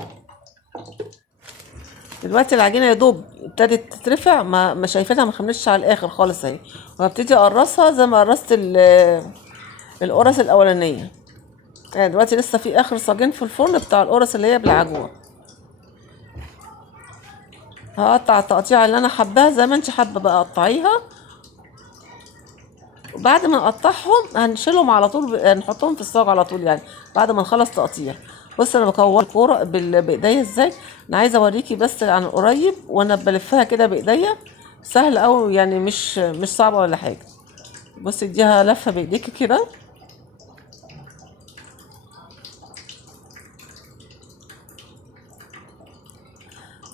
دلوقتي العجينه يا دوب ابتدت تترفع، ما شايفينها، ما خمنتش على الاخر خالص اهي. وهبتدي اقرصها زي ما قرصت القرص الاولانيه. يعني دلوقتي لسه في اخر صاجين في الفرن بتاع القرص اللي هي بالعجوه. هقطع التقطيعه اللي انا حباها زي ما انت حابه بقى قطعيها. وبعد ما نقطعهم هنشيلهم على طول، نحطهم في الصاج على طول يعني بعد ما نخلص تقطيع. بص انا بكور الكوره بايديا ازاي. انا عايزه اوريكي بس عن قريب وانا بلفها كده بايديا، سهل قوي يعني، مش صعبه ولا حاجه. بصي اديها لفه بايديكي كده.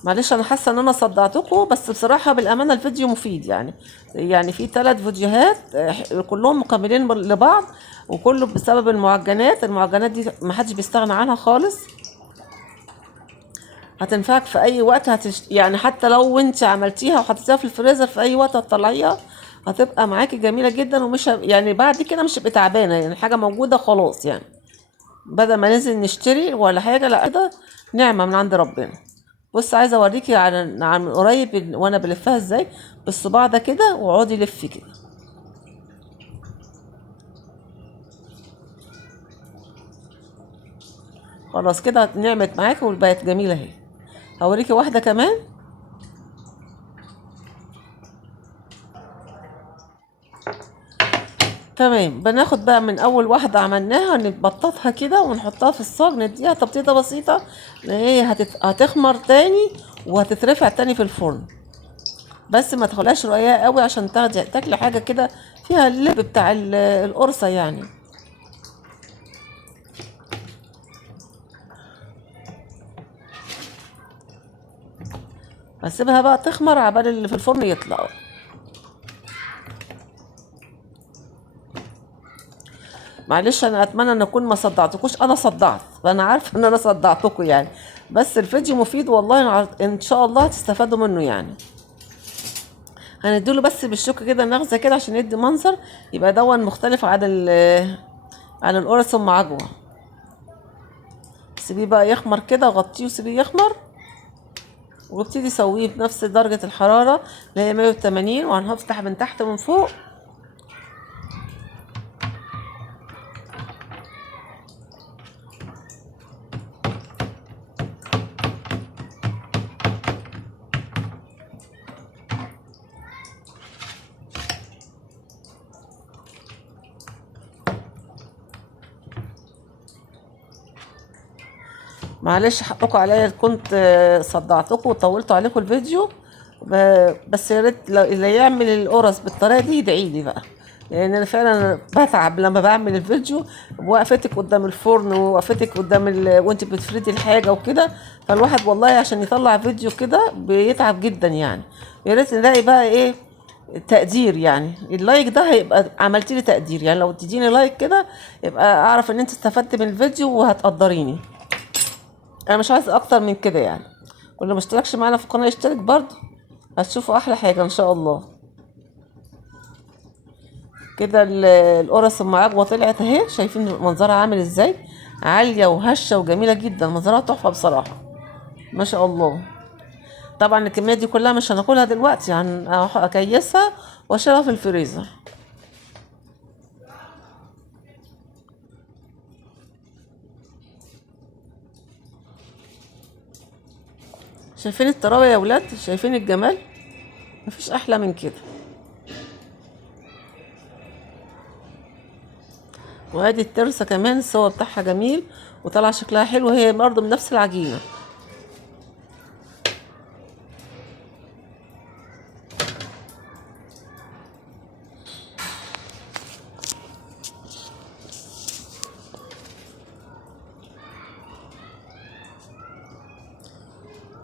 معلش انا حاسه ان انا صدعتكم، بس بصراحه بالامانه الفيديو مفيد يعني. يعني في 3 فيديوهات كلهم مكملين لبعض، وكله بسبب المعجنات دي محدش بيستغنى عنها خالص. هتنفعك في اي وقت، يعني حتى لو انت عملتيها وحطيتيها في الفريزر في اي وقت هتطلعيها هتبقى معاكي جميله جدا، ومش يعني بعد كده مش هتبقي تعبانه، يعني حاجه موجوده خلاص يعني، بدل ما ننزل نشتري ولا حاجه. لا كده نعمه من عند ربنا. بص عايزه اوريكي عن قريب وانا بلفها ازاي بالصباع ده كده، واقعدي لفي كده. خلاص كده نعمت معاكي وبقت جميله اهي. هوريكي واحده كمان. تمام، بناخد بقى من اول واحده عملناها نبططها كده ونحطها في الصاج، نديها تبطيطه بسيطه لان هي هتخمر تاني وهتترفع تاني في الفرن. بس ما تخليهاش رقيقه قوي عشان تاكلي حاجه كده فيها اللب بتاع القرصه يعني. هسيبها بقى تخمر عبال اللي في الفرن يطلع. معلش انا اتمنى ان اكون ما صدعتكوش، انا صدعت، فانا عارفه ان انا صدعتكم يعني، بس الفيديو مفيد والله، ان شاء الله هتستفادوا منه يعني. هنديله بس بالشوكة كده نغزة كده عشان يدي منظر، يبقى دون مختلف عن القرص ام عجوة. سيبيه بقى يخمر كده، غطيه وسيبيه يخمر، وابتدي سويه بنفس درجة الحرارة اللي هي 180، وهنفتح من تحت ومن فوق. معلش حقكم عليا، كنت صدعتكم وطولت عليكم الفيديو. بس يا ريت اللي يعمل القرص بالطريقه دي يدعي لي بقى، لان انا فعلا بتعب لما بعمل الفيديو، وقفتك قدام الفرن ووقفتك قدام وانت بتفردي الحاجه وكده. فالواحد والله عشان يطلع فيديو كده بيتعب جدا يعني. يا ريت نلاقي بقى ايه تقدير، يعني اللايك ده هيبقى عملتي لي تقدير، يعني لو تديني لايك كده يبقى اعرف ان انت استفدت من الفيديو وهتقدريني. انا مش عايز اكتر من كده يعني. واللي مشتركش معانا في القناه يشترك برضه، هتشوفوا احلى حاجه ان شاء الله. كده القرص ام عجوه طلعت اهي، شايفين منظرها عامل ازاي، عاليه وهشه وجميله جدا، منظرها تحفه بصراحه ما شاء الله. طبعا الكميه دي كلها مش هناكلها دلوقتي، اكيسها واشيلها في الفريزر. شايفين الطراوه يا ولاد، شايفين الجمال، مفيش احلى من كده. وادي الترسه كمان السوا بتاعها جميل وطلع شكلها حلو، هي برضه من نفس العجينه.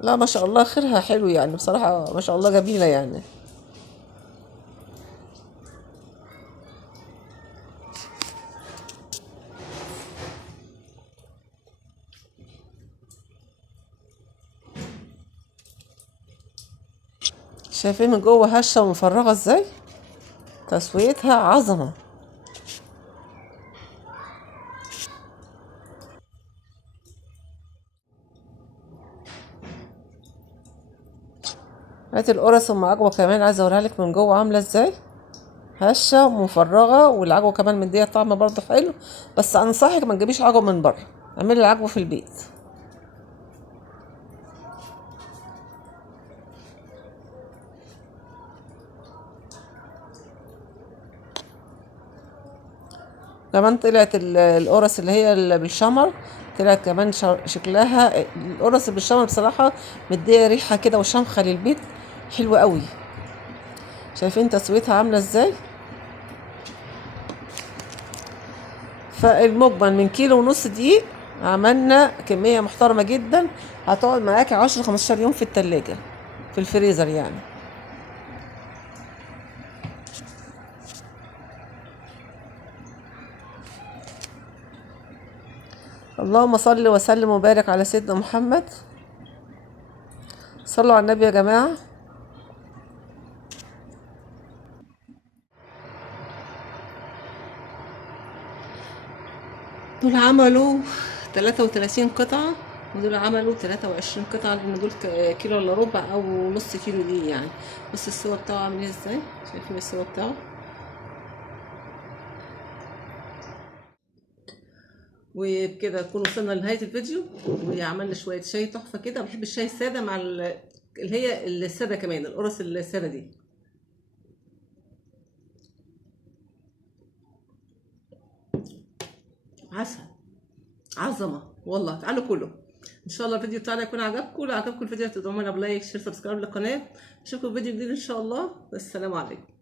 لا ما شاء الله خيرها حلو يعني، بصراحة ما شاء الله جميلة يعني. شايفين من جوه هشة ومفرغة ازاي، تسويتها عظمة. هاتي القرص ام عجوة كمان، عايزة اوريها لك من جوه عاملة ازاي، هشة ومفرغة، والعجوة كمان مديها طعم برضه حلو. بس انصحك ما تجيبيش عجوة من بره، اعملي العجوة في البيت. كمان طلعت القرص اللي هي اللي بالشمر، طلعت كمان شكلها القرص اللي بالشمر بصراحة مدية ريحة كده وشمخة للبيت حلوة قوي. شايفين تسويتها عاملة ازاي؟ فالمجمل من كيلو ونص دقيق عملنا كمية محترمة جدا، هتقعد معاكي 10-15 يوم في التلاجة، في الفريزر يعني. اللهم صل وسلم وبارك على سيدنا محمد. صلوا على النبي يا جماعة. دول عملوا 33 قطعة، ودول عملوا 23 قطعة، لأن دول كيلو إلا ربع أو نص كيلو دي يعني. بص السوا بتاعه عامل ازاي، شايفين السوا بتاعه؟ وبكده نكون وصلنا لنهاية الفيديو، وعملنا شوية شاي تحفة كده. بحب الشاي السادة مع اللي هي السادة كمان، القرص السادة دي. عسل، عظمة والله. تعالوا كله ان شاء الله الفيديو بتاعنا يكون عجبكم. لو عجبكم الفيديو تدعمونا بلايك شير سبسكرايب للقناة. اشوفكم في فيديو جديد ان شاء الله، والسلام عليكم.